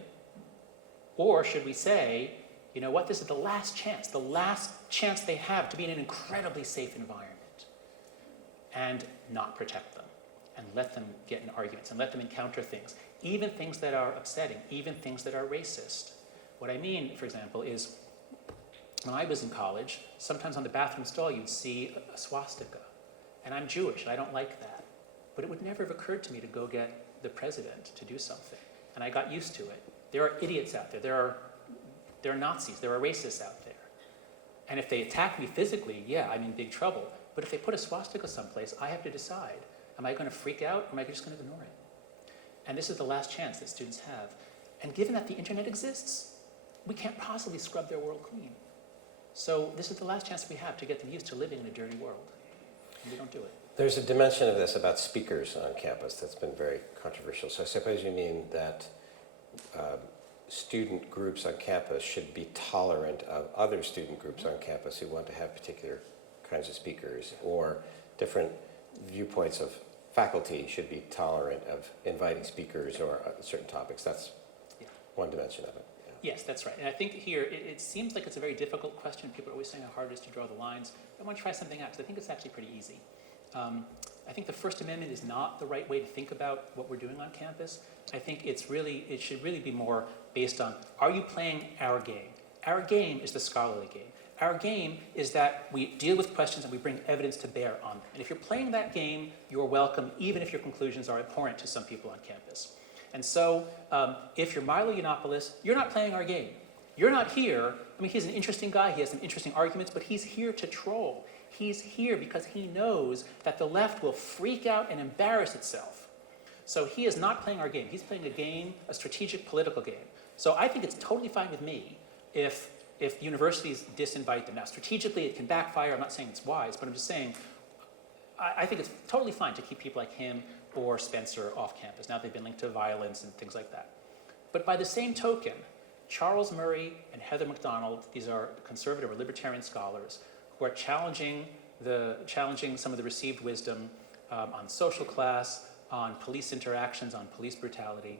Or should we say, you know what, this is the last chance they have to be in an incredibly safe environment, and not protect them, and let them get in arguments, and let them encounter things, even things that are upsetting, even things that are racist. What I mean, for example, is when I was in college, sometimes on the bathroom stall you'd see a swastika, and I'm Jewish, and I don't like that. But it would never have occurred to me to go get the president to do something, and I got used to it. There are idiots out there, there are Nazis, there are racists out there. And if they attack me physically, yeah, I'm in big trouble. But if they put a swastika someplace, I have to decide, am I going to freak out or am I just going to ignore it? And this is the last chance that students have. And given that the internet exists, we can't possibly scrub their world clean. So this is the last chance we have to get them used to living in a dirty world. And we don't do it. There's a dimension of this about speakers on campus that's been very controversial. So I suppose you mean that student groups on campus should be tolerant of other student groups on campus who want to have particular kinds of speakers, or different viewpoints of faculty should be tolerant of inviting speakers or certain topics. That's one dimension of it. Yeah. Yes, that's right. And I think here, it seems like it's a very difficult question. People are always saying how hard it is to draw the lines. I want to try something out, because I think it's actually pretty easy. I think the First Amendment is not the right way to think about what we're doing on campus. I think it should really be more based on, are you playing our game? Our game is the scholarly game. Our game is that we deal with questions and we bring evidence to bear on them. And if you're playing that game, you're welcome, even if your conclusions are abhorrent to some people on campus. And so if you're Milo Yiannopoulos, you're not playing our game. You're not here. I mean, he's an interesting guy. He has some interesting arguments, but he's here to troll. He's here because he knows that the left will freak out and embarrass itself. So he is not playing our game. He's playing a game, a strategic political game. So I think it's totally fine with me if universities disinvite them. Now, strategically, it can backfire. I'm not saying it's wise, but I'm just saying I think it's totally fine to keep people like him or Spencer off campus. Now they've been linked to violence and things like that. But by the same token, Charles Murray and Heather McDonald, these are conservative or libertarian scholars who are challenging some of the received wisdom on social class, on police interactions, on police brutality.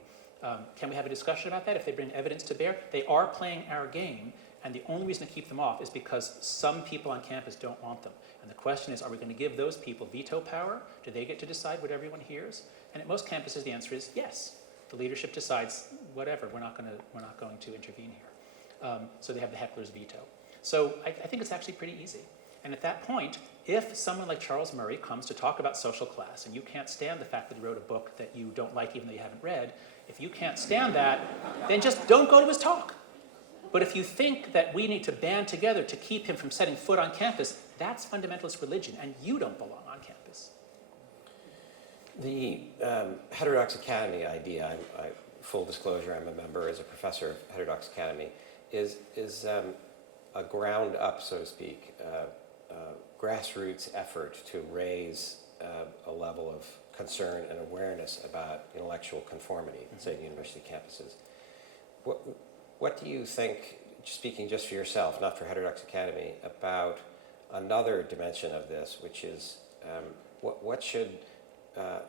Can we have a discussion about that if they bring evidence to bear? They are playing our game, and the only reason to keep them off is because some people on campus don't want them. And the question is, are we going to give those people veto power? Do they get to decide what everyone hears? And at most campuses, the answer is yes. The leadership decides, whatever, we're not going to intervene here. So they have the heckler's veto. So I think it's actually pretty easy. And at that point, if someone like Charles Murray comes to talk about social class, and you can't stand the fact that he wrote a book that you don't like even though you haven't read, if you can't stand that, then just don't go to his talk. But if you think that we need to band together to keep him from setting foot on campus, that's fundamentalist religion, and you don't belong on campus. The Heterodox Academy idea, full disclosure, I'm a member as a professor of Heterodox Academy, is a ground up, so to speak, grassroots effort to raise a level of concern and awareness about intellectual conformity, say, university campuses. What do you think, speaking just for yourself, not for Heterodox Academy, about another dimension of this, which is what should,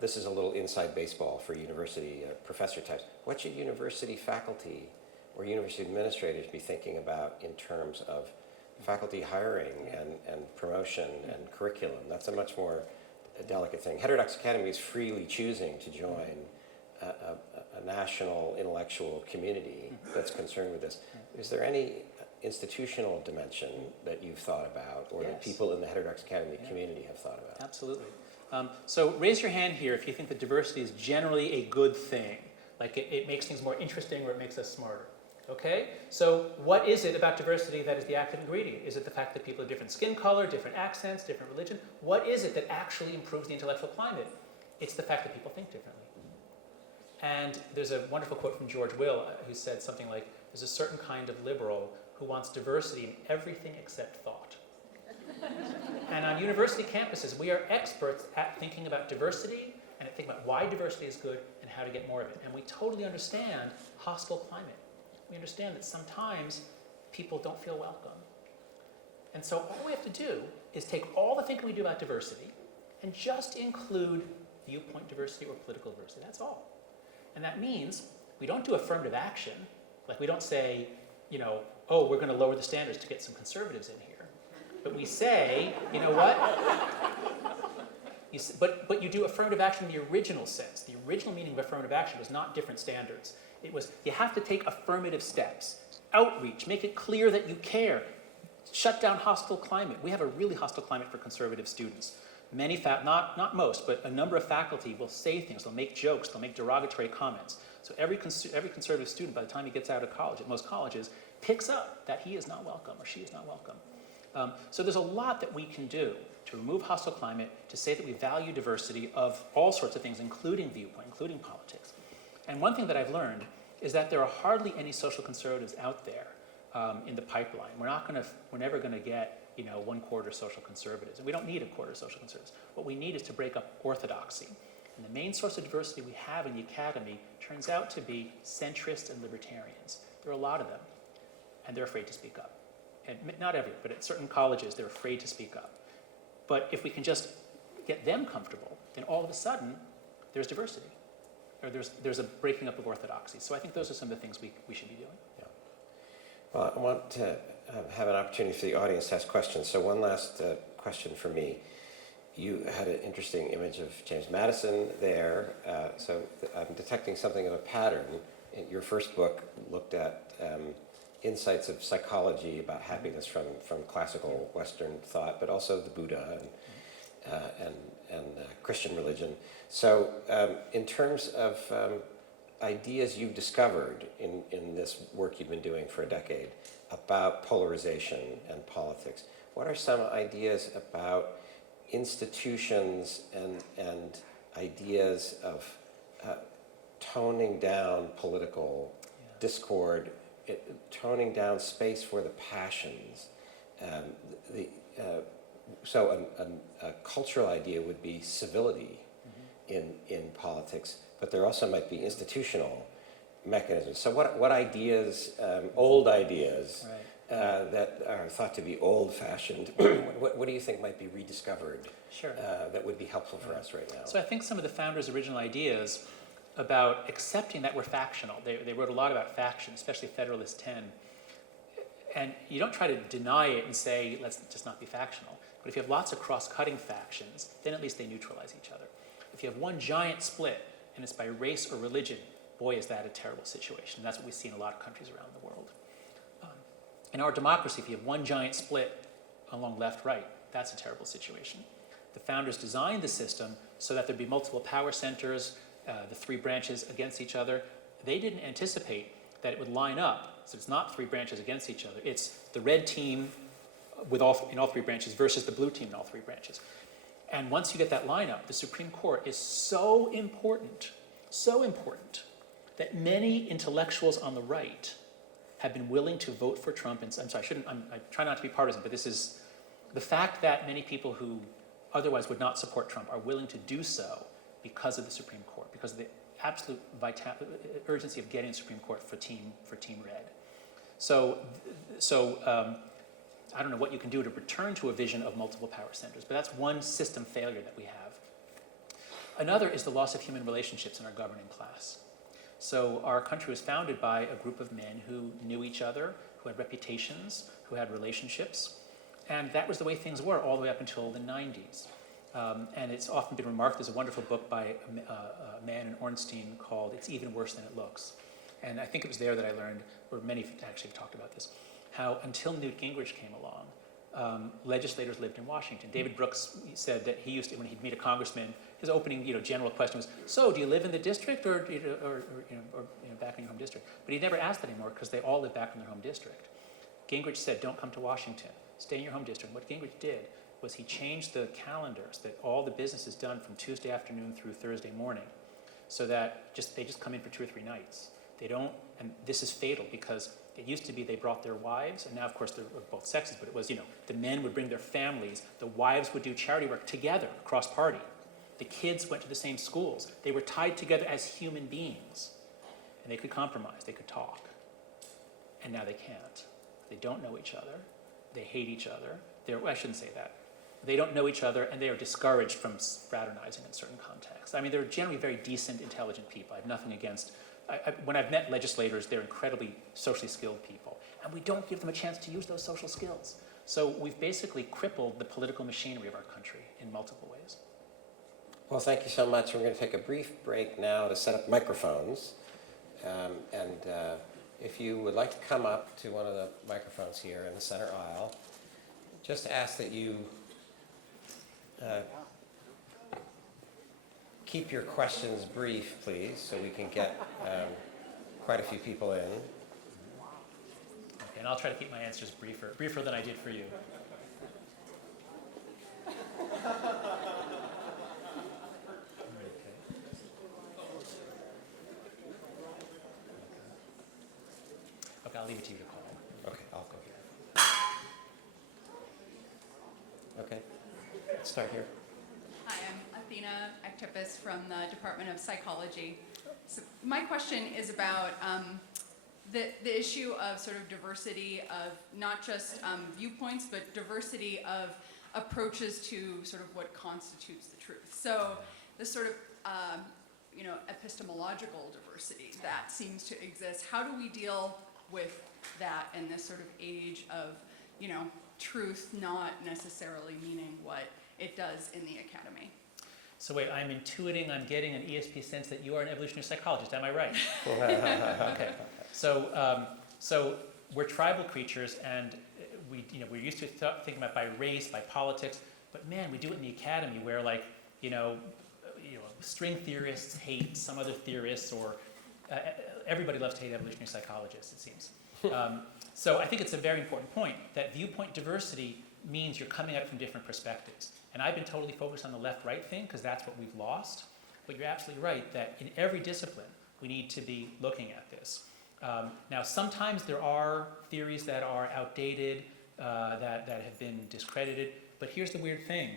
this is a little inside baseball for university professor types, what should university faculty or university administrators be thinking about in terms of faculty hiring and promotion and curriculum? That's a much more delicate thing. Heterodox Academy is freely choosing to join a national intellectual community that's concerned with this. Is there any institutional dimension that you've thought about, or that people in the Heterodox Academy community have thought about? Absolutely. So raise your hand here if you think that diversity is generally a good thing, like it makes things more interesting or it makes us smarter. Okay? So what is it about diversity that is the active ingredient? Is it the fact that people have different skin color, different accents, different religion? What is it that actually improves the intellectual climate? It's the fact that people think differently. And there's a wonderful quote from George Will who said something like, there's a certain kind of liberal who wants diversity in everything except thought. And on university campuses, we are experts at thinking about diversity and at thinking about why diversity is good and how to get more of it. And we totally understand hostile climate. We understand that sometimes people don't feel welcome. And so all we have to do is take all the thinking we do about diversity and just include viewpoint diversity or political diversity. That's all. And that means we don't do affirmative action. Like we don't say, oh, we're going to lower the standards to get some conservatives in here. But we say, you know what? But you do affirmative action in the original sense. The original meaning of affirmative action was not different standards. It was, you have to take affirmative steps. Outreach, make it clear that you care. Shut down hostile climate. We have a really hostile climate for conservative students. Many, not most, but a number of faculty will say things, they'll make jokes, they'll make derogatory comments. So every conservative student, by the time he gets out of college, at most colleges, picks up that he is not welcome or she is not welcome. So there's a lot that we can do to remove hostile climate, to say that we value diversity of all sorts of things, including viewpoint, including politics. And one thing that I've learned is that there are hardly any social conservatives out there in the pipeline. We're never going to get 1/4 social conservatives, and we don't need 1/4 social conservatives. What we need is to break up orthodoxy. And the main source of diversity we have in the academy turns out to be centrists and libertarians. There are a lot of them, and they're afraid to speak up. And not everywhere, but at certain colleges, they're afraid to speak up. But if we can just get them comfortable, then all of a sudden, there's diversity. Or there's a breaking up of orthodoxy. So I think those are some of the things we should be doing. Yeah. Well, I want to have an opportunity for the audience to ask questions. So one last question for me. You had an interesting image of James Madison there. So I'm detecting something of a pattern. Your first book looked at insights of psychology about happiness from classical Western thought, but also the Buddha and Christian religion. So in terms of ideas you've discovered in this work you've been doing for a decade about polarization and politics? What are some ideas about institutions and ideas of toning down political discord, toning down space for the passions? So a cultural idea would be civility in politics, but there also might be institutional mechanisms. So what ideas, old ideas, that are thought to be old-fashioned, what do you think might be rediscovered that would be helpful for us right now? So I think some of the founders' original ideas about accepting that we're factional, they wrote a lot about faction, especially Federalist 10, and you don't try to deny it and say, let's just not be factional. But if you have lots of cross-cutting factions, then at least they neutralize each other. If you have one giant split, and it's by race or religion, boy, is that a terrible situation. And that's what we see in a lot of countries around the world. In our democracy, if you have one giant split along left-right, that's a terrible situation. The founders designed the system so that there'd be multiple power centers, the three branches against each other. They didn't anticipate that it would line up. So it's not three branches against each other. It's the red team in all three branches versus the blue team in all three branches. And once you get that lineup, the Supreme Court is so important that many intellectuals on the right have been willing to vote for Trump. And I try not to be partisan, but this is the fact that many people who otherwise would not support Trump are willing to do so because of the Supreme Court, because of the absolute urgency of getting the Supreme Court for Team Red. So I don't know what you can do to return to a vision of multiple power centers, but that's one system failure that we have. Another is the loss of human relationships in our governing class. So our country was founded by a group of men who knew each other, who had reputations, who had relationships, and that was the way things were all the way up until the 90s. And it's often been remarked, there's a wonderful book by a man in Ornstein called It's Even Worse Than It Looks. And I think it was there that I learned, or many actually have talked about this, how until Newt Gingrich came along, legislators lived in Washington. David Brooks said that he used to, when he'd meet a congressman, his opening general question was, so do you live in the district or back in your home district? But he never asked that anymore because they all live back in their home district. Gingrich said, don't come to Washington, stay in your home district. What Gingrich did was he changed the calendars that all the business is done from Tuesday afternoon through Thursday morning so that they just come in for 2 or 3 nights. They don't, and this is fatal because it used to be they brought their wives, and now of course they're of both sexes, but it was, the men would bring their families, the wives would do charity work together across party. The kids went to the same schools. They were tied together as human beings, and they could compromise, they could talk. And now they can't. They don't know each other. They hate each other. I shouldn't say that. They don't know each other, and they are discouraged from fraternizing in certain contexts. I mean, they're generally very decent, intelligent people. I have nothing against. When I've met legislators, they're incredibly socially skilled people, and we don't give them a chance to use those social skills. So we've basically crippled the political machinery of our country in multiple ways. Well, thank you so much. We're going to take a brief break now to set up microphones. If you would like to come up to one of the microphones here in the center aisle, just ask that you keep your questions brief, please, so we can get quite a few people in. Okay, and I'll try to keep my answers briefer than I did for you. Okay, I'll leave it to you to call. Okay, I'll go here. Okay, let's start here. Hi, I'm Athena Actipis from the Department of Psychology. So my question is about the issue of sort of diversity of not just viewpoints, but diversity of approaches to sort of what constitutes the truth. So the sort of epistemological diversity that seems to exist. How do we deal with that in this sort of age of truth not necessarily meaning what it does in the academy? So wait, I'm getting an ESP sense that you are an evolutionary psychologist, am I right? Okay, so we're tribal creatures, and we're used to thinking about by race, by politics, but man, we do it in the academy where string theorists hate some other theorists, or everybody loves to hate evolutionary psychologists, it seems. So I think it's a very important point that viewpoint diversity means you're coming at it from different perspectives. And I've been totally focused on the left-right thing because that's what we've lost. But you're absolutely right that in every discipline, we need to be looking at this. Now, sometimes there are theories that are outdated, that have been discredited. But here's the weird thing.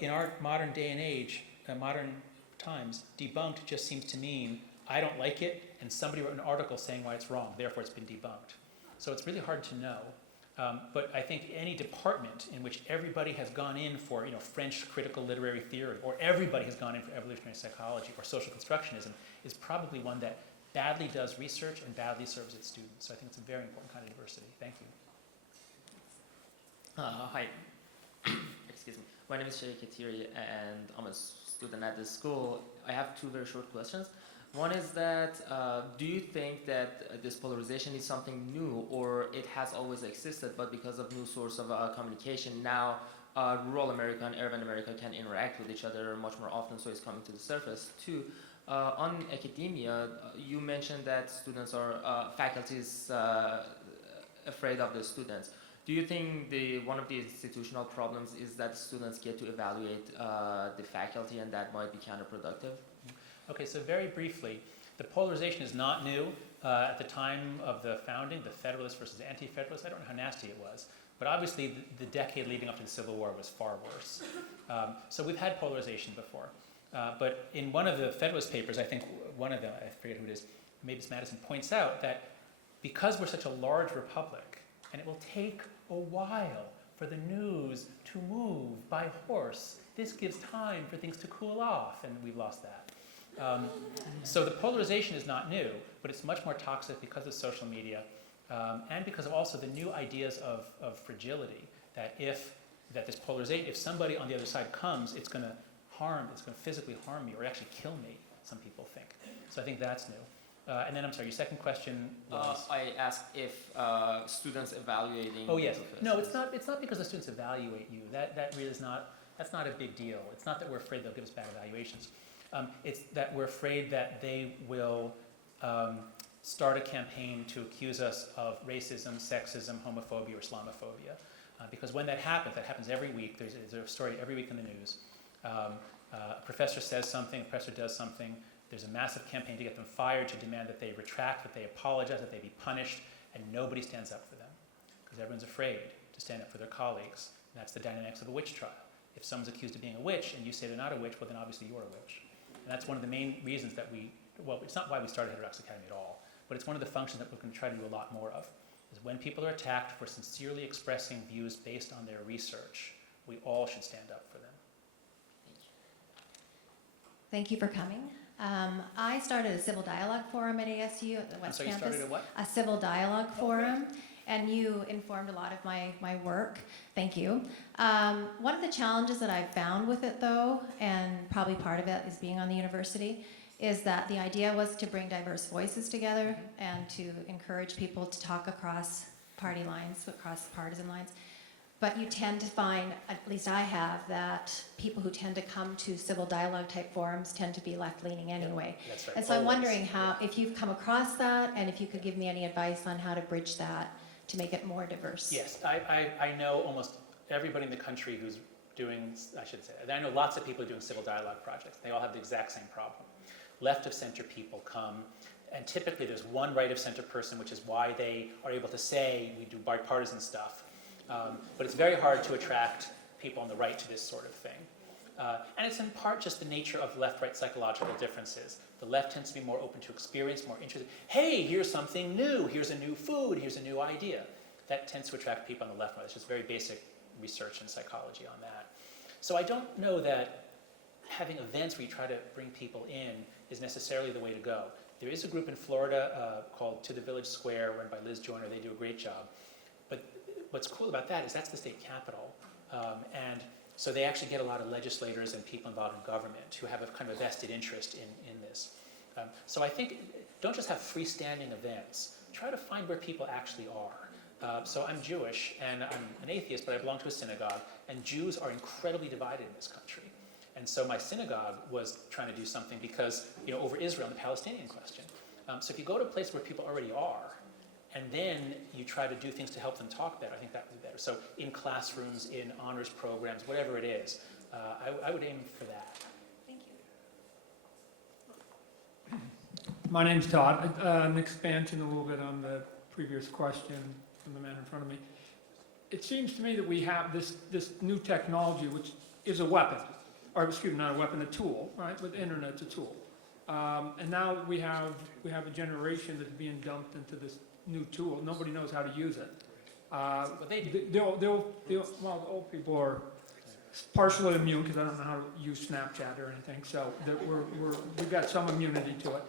In our modern day and age, modern times, debunked just seems to mean I don't like it, and somebody wrote an article saying why it's wrong, therefore it's been debunked. So it's really hard to know. But I think any department in which everybody has gone in for French critical literary theory, or everybody has gone in for evolutionary psychology or social constructionism, is probably one that badly does research and badly serves its students. So I think it's a very important kind of diversity. Thank you. Hi. Excuse me. My name is Sheikh Katiri, and I'm a student at this school. I have two very short questions. One is that, do you think that this polarization is something new, or it has always existed, but because of new source of communication, now rural America and urban America can interact with each other much more often, so it's coming to the surface? Two, on academia, you mentioned that students are, faculty is afraid of the students. Do you think one of the institutional problems is that students get to evaluate the faculty, and that might be counterproductive? Okay, so very briefly, the polarization is not new. At the time of the founding, the Federalists versus Anti-Federalists, I don't know how nasty it was, but obviously the decade leading up to the Civil War was far worse. So we've had polarization before. But in one of the Federalist papers, I think one of them, I forget who it is, Mavis Madison, points out that because we're such a large republic, and it will take a while for the news to move by horse, this gives time for things to cool off, and we've lost that. So the polarization is not new, but it's much more toxic because of social media, and because of also the new ideas of fragility, that if this polarization, if somebody on the other side comes, it's going to physically harm me or actually kill me, some people think. So I think that's new. And then, I'm sorry, your second question was? I asked if students evaluating... Oh, yes. No, it's not because the students evaluate you. That really is not, that's not a big deal. It's not that we're afraid they'll give us bad evaluations. It's that we're afraid that they will start a campaign to accuse us of racism, sexism, homophobia, or Islamophobia. Because when that happens every week. There's a story every week in the news. A professor says something, a professor does something. There's a massive campaign to get them fired, to demand that they retract, that they apologize, that they be punished, and nobody stands up for them. Because everyone's afraid to stand up for their colleagues. And that's the dynamics of a witch trial. If someone's accused of being a witch and you say they're not a witch, well then obviously you're a witch. And that's one of the main reasons that it's not why we started Heterodox Academy at all, but it's one of the functions that we're going to try to do a lot more of, is when people are attacked for sincerely expressing views based on their research, we all should stand up for them. Thank you for coming. I started a civil dialogue forum at ASU at the West So Campus. you started a what? A civil dialogue forum, and you informed a lot of my work. Thank you. One of the challenges that I've found with it, though, and probably part of it is being on the university, is that the idea was to bring diverse voices together and to encourage people to talk across party lines, across partisan lines. But you tend to find, at least I have, that people who tend to come to civil dialogue type forums tend to be left-leaning anyway. Yeah, that's right. And so I'm Always. wondering if you've come across that, and if you could give me any advice on how to bridge that to make it more diverse. Yes, I know almost everybody in the country who's doing, I should say, I know lots of people doing civil dialogue projects. They all have the exact same problem. Left of center people come, and typically there's one right of center person, which is why they are able to say we do bipartisan stuff. But it's very hard to attract people on the right to this sort of thing. And it's in part just the nature of left-right psychological differences. The left tends to be more open to experience, more interested. Hey, here's something new. Here's a new food. Here's a new idea. That tends to attract people on the left. It's just very basic research in psychology on that. So I don't know that having events where you try to bring people in is necessarily the way to go. There is a group in Florida called To the Village Square, run by Liz Joyner. They do a great job. But what's cool about that is that's the state capital. And so they actually get a lot of legislators and people involved in government who have a kind of a vested interest in this. So I think don't just have freestanding events. Try to find where people actually are. So I'm Jewish and I'm an atheist, but I belong to a synagogue. And Jews are incredibly divided in this country. And so my synagogue was trying to do something because, over Israel and the Palestinian question. So if you go to a place where people already are, and then you try to do things to help them talk better, I think that would be better. So in classrooms, in honors programs, whatever it is, I would aim for that. Thank you. My name's Todd. An expansion a little bit on the previous question from the man in front of me. It seems to me that we have this new technology, which is a weapon, or excuse me, not a weapon, a tool, right? With the internet's a tool. And now we have a generation that's being dumped into this new tool. Nobody knows how to use it. What they do. Well, the old people are partially immune because I don't know how to use Snapchat or anything. So we've got some immunity to it.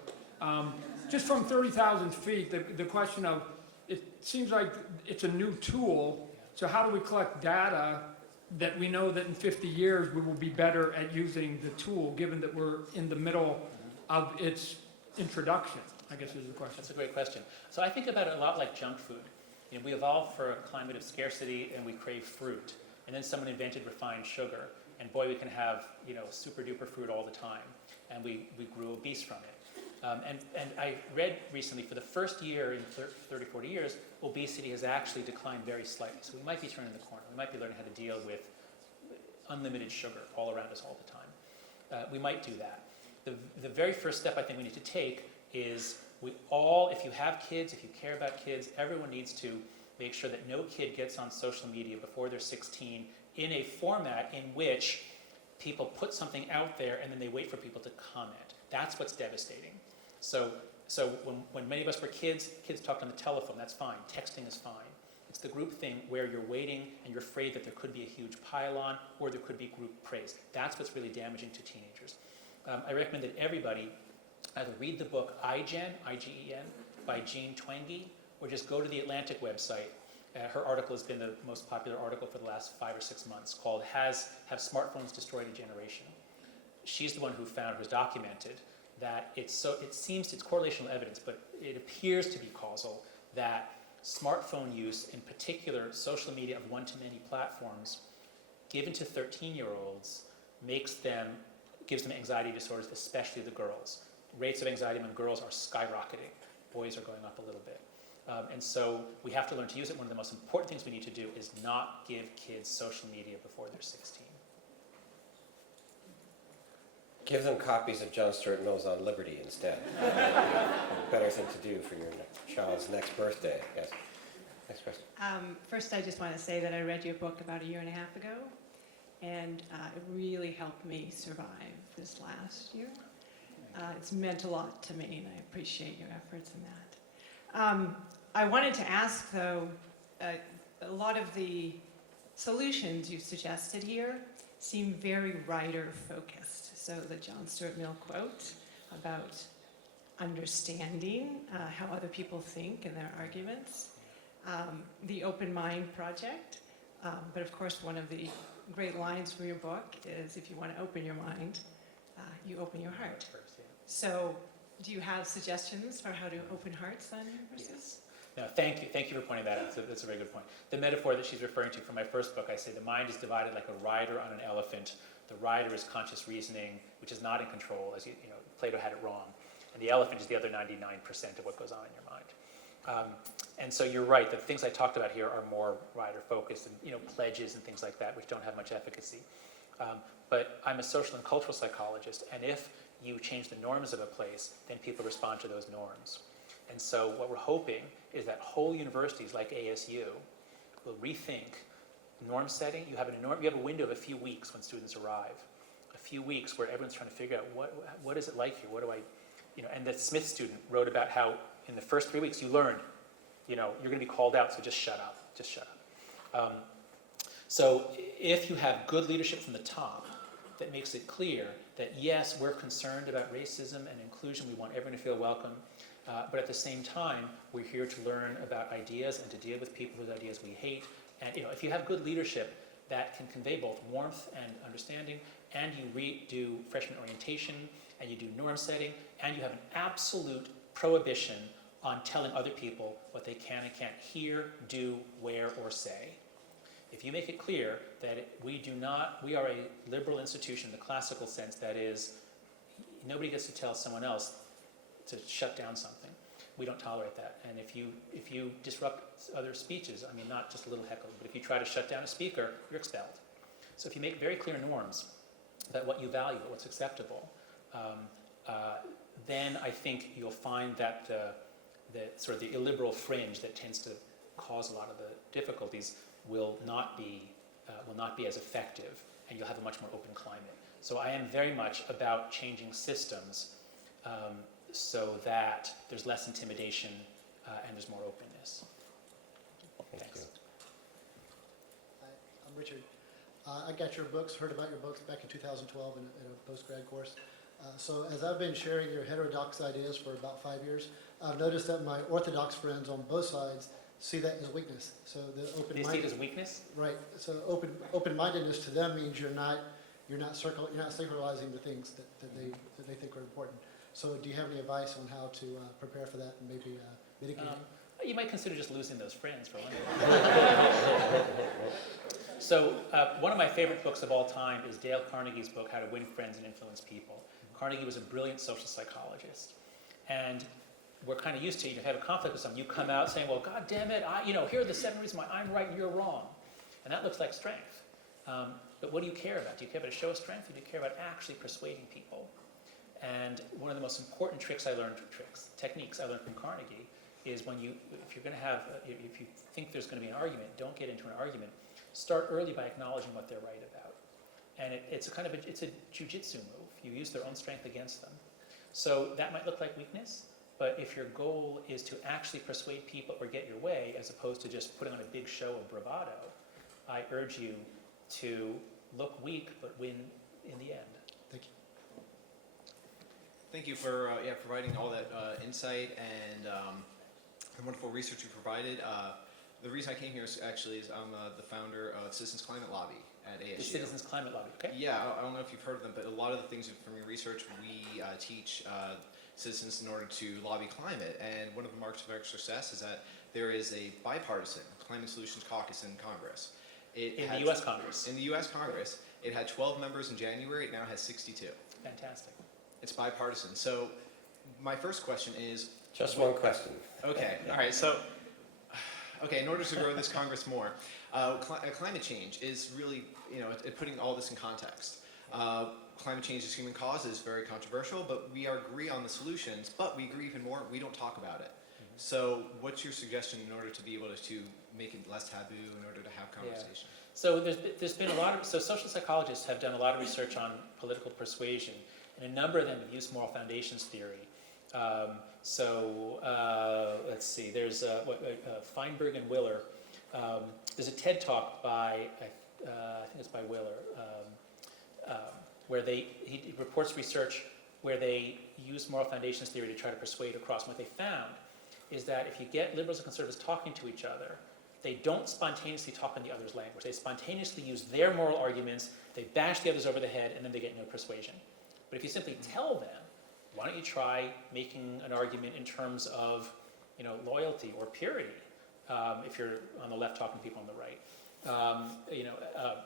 Just from 30,000 feet, the question of, it seems like it's a new tool. So how do we collect data that we know that in 50 years we will be better at using the tool, given that we're in the middle of its introduction, I guess is the question. That's a great question. So I think about it a lot like junk food. We evolved for a climate of scarcity and we crave fruit. And then someone invented refined sugar. And boy, we can have, super duper fruit all the time. And we grew obese from it. And I read recently, for the first year in 30, 40 years, obesity has actually declined very slightly. So we might be turning the corner. We might be learning how to deal with unlimited sugar all around us all the time. We might do that. The very first step I think we need to take is if you have kids, if you care about kids, everyone needs to make sure that no kid gets on social media before they're 16 in a format in which people put something out there and then they wait for people to comment. That's what's devastating. So when many of us were kids talked on the telephone, that's fine. Texting is fine. It's the group thing where you're waiting and you're afraid that there could be a huge pile-on or there could be group praise. That's what's really damaging to teenagers. I recommend that everybody either read the book iGen, I-G-E-N, by Jean Twenge, or just go to the Atlantic website. Her article has been the most popular article for the last 5 or 6 months, called Have Smartphones Destroyed a Generation? She's the one who has documented that it seems it's correlational evidence, but it appears to be causal, that smartphone use, in particular social media of one-to-many platforms, given to 13-year-olds, gives them anxiety disorders, especially the girls. Rates of anxiety among girls are skyrocketing. Boys are going up a little bit. And so we have to learn to use it. One of the most important things we need to do is not give kids social media before they're 16. Give them copies of John Stuart Mill's On Liberty instead. Better thing to do for your child's next birthday. Yes. Next question. First, I just want to say that I read your book about 1.5 years ago, and it really helped me survive this last year. It's meant a lot to me, and I appreciate your efforts in that. I wanted to ask, though, a lot of the solutions you suggested here seem very writer-focused. So the John Stuart Mill quote about understanding how other people think and their arguments, the Open Mind Project, but of course one of the great lines from your book is, if you want to open your mind, you open your heart. So do you have suggestions for how to open hearts on universities? Yes. No, thank you. Thank you for pointing that out. That's a very good point. The metaphor that she's referring to from my first book, I say the mind is divided like a rider on an elephant. The rider is conscious reasoning, which is not in control, as Plato had it wrong. And the elephant is the other 99% of what goes on in your mind. And so you're right, the things I talked about here are more rider-focused and pledges and things like that, which don't have much efficacy. But I'm a social and cultural psychologist, and if you change the norms of a place, then people respond to those norms. And so what we're hoping is that whole universities like ASU will rethink norm setting. You have a window of a few weeks when students arrive, a few weeks where everyone's trying to figure out what is it like here? What do I, and the Smith student wrote about how in the first 3 weeks you learned, you're going to be called out, so just shut up. So if you have good leadership from the top that makes it clear that yes, we're concerned about racism and inclusion, we want everyone to feel welcome, but at the same time, we're here to learn about ideas and to deal with people whose ideas we hate. And if you have good leadership that can convey both warmth and understanding, and you do freshman orientation, and you do norm setting, and you have an absolute prohibition on telling other people what they can and can't hear, do, wear, or say, If you make it clear that we are a liberal institution in the classical sense, that is, nobody gets to tell someone else to shut down something. We don't tolerate that. And if you disrupt other speeches, I mean, not just a little heckle, but if you try to shut down a speaker, you're expelled. So if you make very clear norms about what you value, what's acceptable, then I think you'll find that the sort of the illiberal fringe that tends to cause a lot of the difficulties will not be as effective, and you'll have a much more open climate. So I am very much about changing systems so that there's less intimidation and there's more openness. Thanks. Hi, I'm Richard. I got your books, heard about your books back in 2012 in a post-grad course. So as I've been sharing your heterodox ideas for about 5 years, I've noticed that my orthodox friends on both sides see that as weakness. So the They see it as weakness? right. So open-mindedness to them means you're not sacralizing the things that they think are important. So do you have any advice on how to prepare for that and maybe mitigate it? You might consider just losing those friends for one thing. So one of my favorite books of all time is Dale Carnegie's book, How to Win Friends and Influence People. Carnegie was a brilliant social psychologist. And we're kind of used to, you have a conflict with someone, you come out saying, well, God damn it, here are the 7 reasons why I'm right and you're wrong. And that looks like strength. But what do you care about? Do you care about a show of strength, or do you care about actually persuading people? And one of the most important techniques I learned from Carnegie is if you think there's going to be an argument, don't get into an argument. Start early by acknowledging what they're right about. And it's a jujitsu move. You use their own strength against them. So that might look like weakness, but if your goal is to actually persuade people or get your way, as opposed to just putting on a big show of bravado, I urge you to look weak but win in the end. Thank you. Thank you for providing all that insight and the wonderful research you provided. The reason I came here is I'm the founder of Citizens Climate Lobby at ASU. The Citizens Climate Lobby, okay? Yeah, I don't know if you've heard of them, but a lot of the things from your research, we teach citizens in order to lobby climate. And one of the marks of our success is that there is a bipartisan climate solutions caucus in Congress. In the U.S. Congress. In the U.S. Congress. It had 12 members in January. It now has 62. Fantastic. It's bipartisan. So my first question is... Just one question. Okay, all right. So, in order to grow this Congress more, climate change is really, putting all this in context. Climate change is human cause is very controversial, but we agree on the solutions, but we agree even more, we don't talk about it. Mm-hmm. So what's your suggestion in order to be able to make it less taboo, in order to have conversation? Yeah. So there's been social psychologists have done a lot of research on political persuasion, and a number of them have used moral foundations theory. Let's see, there's Feinberg and Willer. There's a TED talk by, I think it's by Willer, where he reports research where they use moral foundations theory to try to persuade across. And what they found is that if you get liberals and conservatives talking to each other, they don't spontaneously talk in the other's language. They spontaneously use their moral arguments, they bash the others over the head, and then they get no persuasion. But if you simply tell them, why don't you try making an argument in terms of, loyalty or purity, if you're on the left talking to people on the right.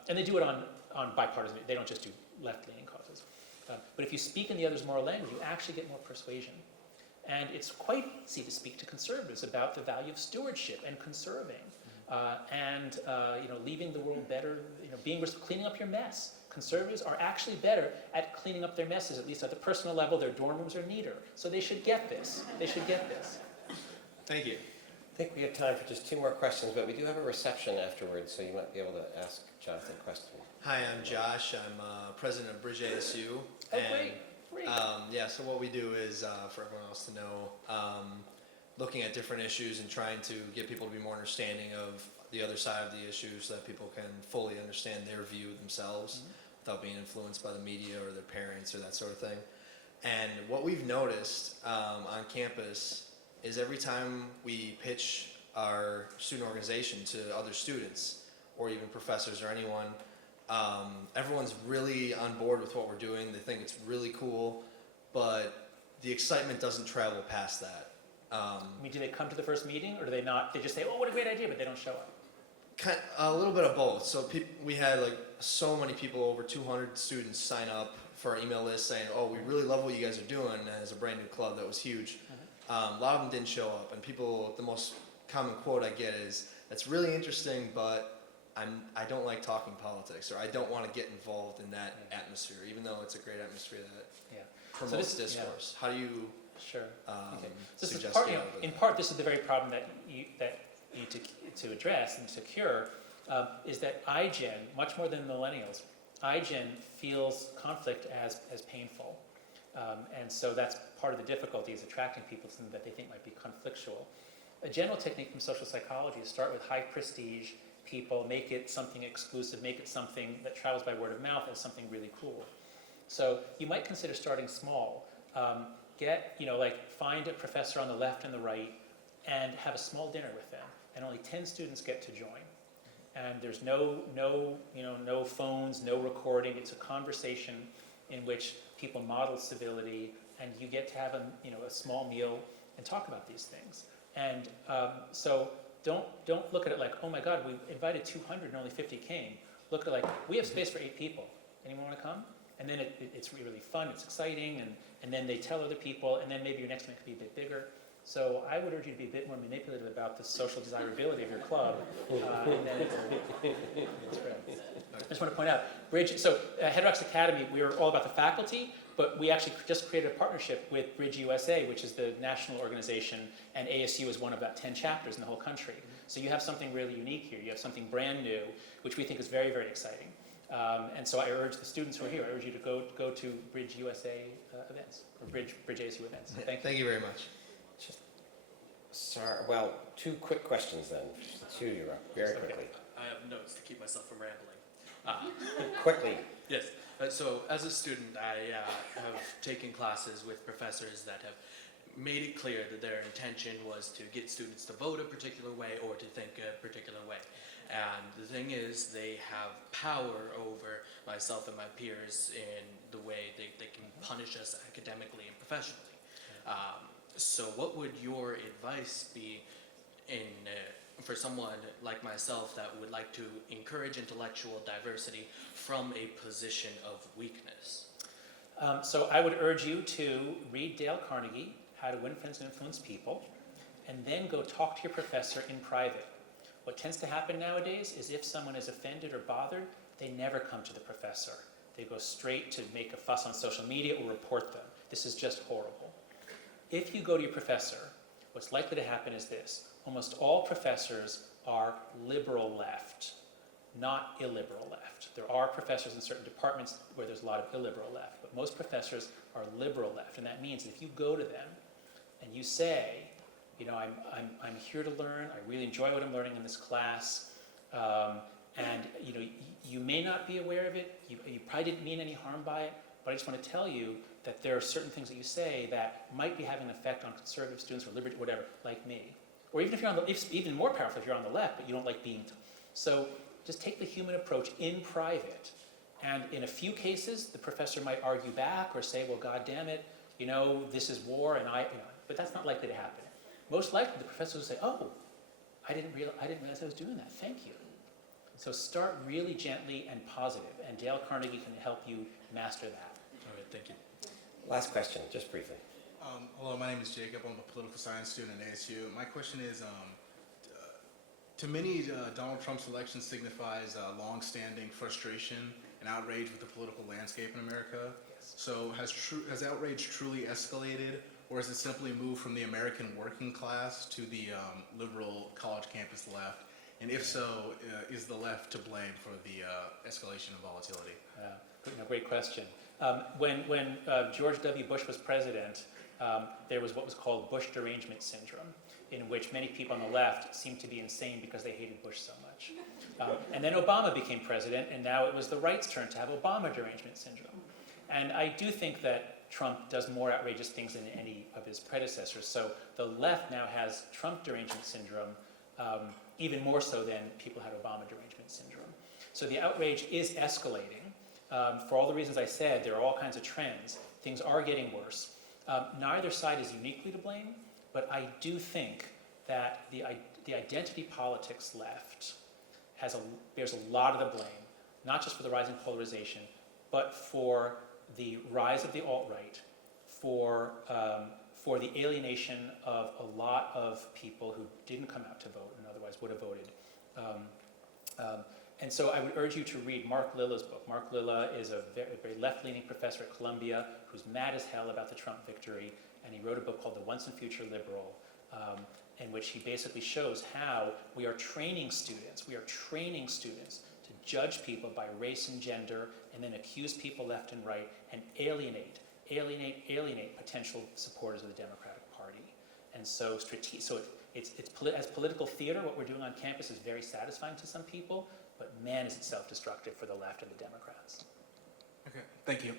And they do it on bipartisan, they don't just do left-leaning causes. But if you speak in the other's moral language, you actually get more persuasion. And it's quite easy to speak to conservatives about the value of stewardship and conserving, and leaving the world better, cleaning up your mess. Conservatives are actually better at cleaning up their messes, at least at the personal level. Their dorm rooms are neater. So they should get this. Thank you. I think we have time for just 2 more questions, but we do have a reception afterwards, so you might be able to ask Jonathan a question. Hi, I'm Josh. I'm president of Bridge ASU. Oh, great. So what we do is, for everyone else to know, looking at different issues and trying to get people to be more understanding of the other side of the issue so that people can fully understand their view themselves without being influenced by the media or their parents or that sort of thing. And what we've noticed on campus is every time we pitch our student organization to other students or even professors or anyone, everyone's really on board with what we're doing. They think it's really cool, but the excitement doesn't travel past that. Do they come to the first meeting, or do they not? They just say, oh, what a great idea, but they don't show up. a little bit of both. So we had like so many people, over 200 students sign up for our email list saying, "Oh, we really love what you guys are doing." And as a brand new club, that was huge. A lot of them didn't show up, and the most common quote I get is, "That's really interesting, but I don't like talking politics, or I don't want to get involved in that atmosphere," even though it's a great atmosphere that promotes discourse. How do you This is suggest part, getting out of it? in part, this is the very problem that you need to address and to cure, is that iGen, much more than millennials, iGen feels conflict as painful. And so that's part of the difficulty, is attracting people to something that they think might be conflictual. A general technique from social psychology is start with high prestige people, make it something exclusive, make it something that travels by word of mouth as something really cool. So you might consider starting small. Find a professor on the left and the right and have a small dinner with them. And only 10 students get to join. And there's no phones, no recording. It's a conversation in which people model civility, and you get to have a small meal and talk about these things. And so don't look at it like, oh my God, we invited 200 and only 50 came. Look at it like, we have space for 8 people. Anyone want to come? And then it's really fun, it's exciting, and then they tell other people, and then maybe your next one could be a bit bigger. So I would urge you to be a bit more manipulative about the social desirability of your club, and then it's great. I just want to point out, Heterodox Academy, we are all about the faculty, but we actually just created a partnership with Bridge USA, which is the national organization, and ASU is one of about 10 chapters in the whole country. So you have something really unique here. You have something brand new, which we think is very, very exciting. And so I urge the students who are here, I urge you to go to Bridge USA events, or Bridge ASU events. Thank you. Thank you very much. Sorry, well, 2 quick questions then. Two, you're up, very quickly. I have notes to keep myself from rambling. Quickly. Yes. So as a student, I have taken classes with professors that have made it clear that their intention was to get students to vote a particular way or to think a particular way. And the thing is, they have power over myself and my peers in the way they can punish us academically and professionally. So what would your advice be for someone like myself that would like to encourage intellectual diversity from a position of weakness? So I would urge you to read Dale Carnegie, How to Win Friends and Influence People, and then go talk to your professor in private. What tends to happen nowadays is if someone is offended or bothered, they never come to the professor. They go straight to make a fuss on social media or report them. This is just horrible. If you go to your professor, what's likely to happen is this. Almost all professors are liberal left, not illiberal left. There are professors in certain departments where there's a lot of illiberal left, but most professors are liberal left, and that means that if you go to them and you say, I'm here to learn, I really enjoy what I'm learning in this class, and you may not be aware of it, you probably didn't mean any harm by it, but I just want to tell you that there are certain things that you say that might be having an effect on conservative students or liberty, whatever, like me. Or even if you're even more powerful if you're on the left, but you don't like being so just take the human approach in private. And in a few cases, the professor might argue back or say, well, God damn it, this is war, and but that's not likely to happen. Most likely, the professor will say, oh, I didn't realize I was doing that. Thank you. So start really gently and positive, and Dale Carnegie can help you master that. All right, thank you. Last question, just briefly. Hello, my name is Jacob. I'm a political science student at ASU. My question is, to many, Donald Trump's election signifies long-standing frustration and outrage with the political landscape in America. Yes. So has outrage truly escalated, or has it simply moved from the American working class to the liberal college campus left? And if so, is the left to blame for the escalation of volatility? Great question. When George W. Bush was president, there was what was called Bush derangement syndrome, in which many people on the left seemed to be insane because they hated Bush so much. And then Obama became president, and now it was the right's turn to have Obama derangement syndrome. And I do think that Trump does more outrageous things than any of his predecessors. So the left now has Trump derangement syndrome, even more so than people had Obama derangement syndrome. So the outrage is escalating. For all the reasons I said, there are all kinds of trends. Things are getting worse. Neither side is uniquely to blame, but I do think that the identity politics left bears a lot of the blame, not just for the rising polarization, but for the rise of the alt-right, for the alienation of a lot of people who didn't come out to vote and otherwise would have voted. And so I would urge you to read Mark Lilla's book. Mark Lilla is a very left-leaning professor at Columbia who's mad as hell about the Trump victory, and he wrote a book called The Once and Future Liberal, in which he basically shows how we are training students to judge people by race and gender, and then accuse people left and right, and alienate potential supporters of the Democratic Party. And so, as political theater, what we're doing on campus is very satisfying to some people, but man, is it self-destructive for the left and the Democrats. Okay, thank you.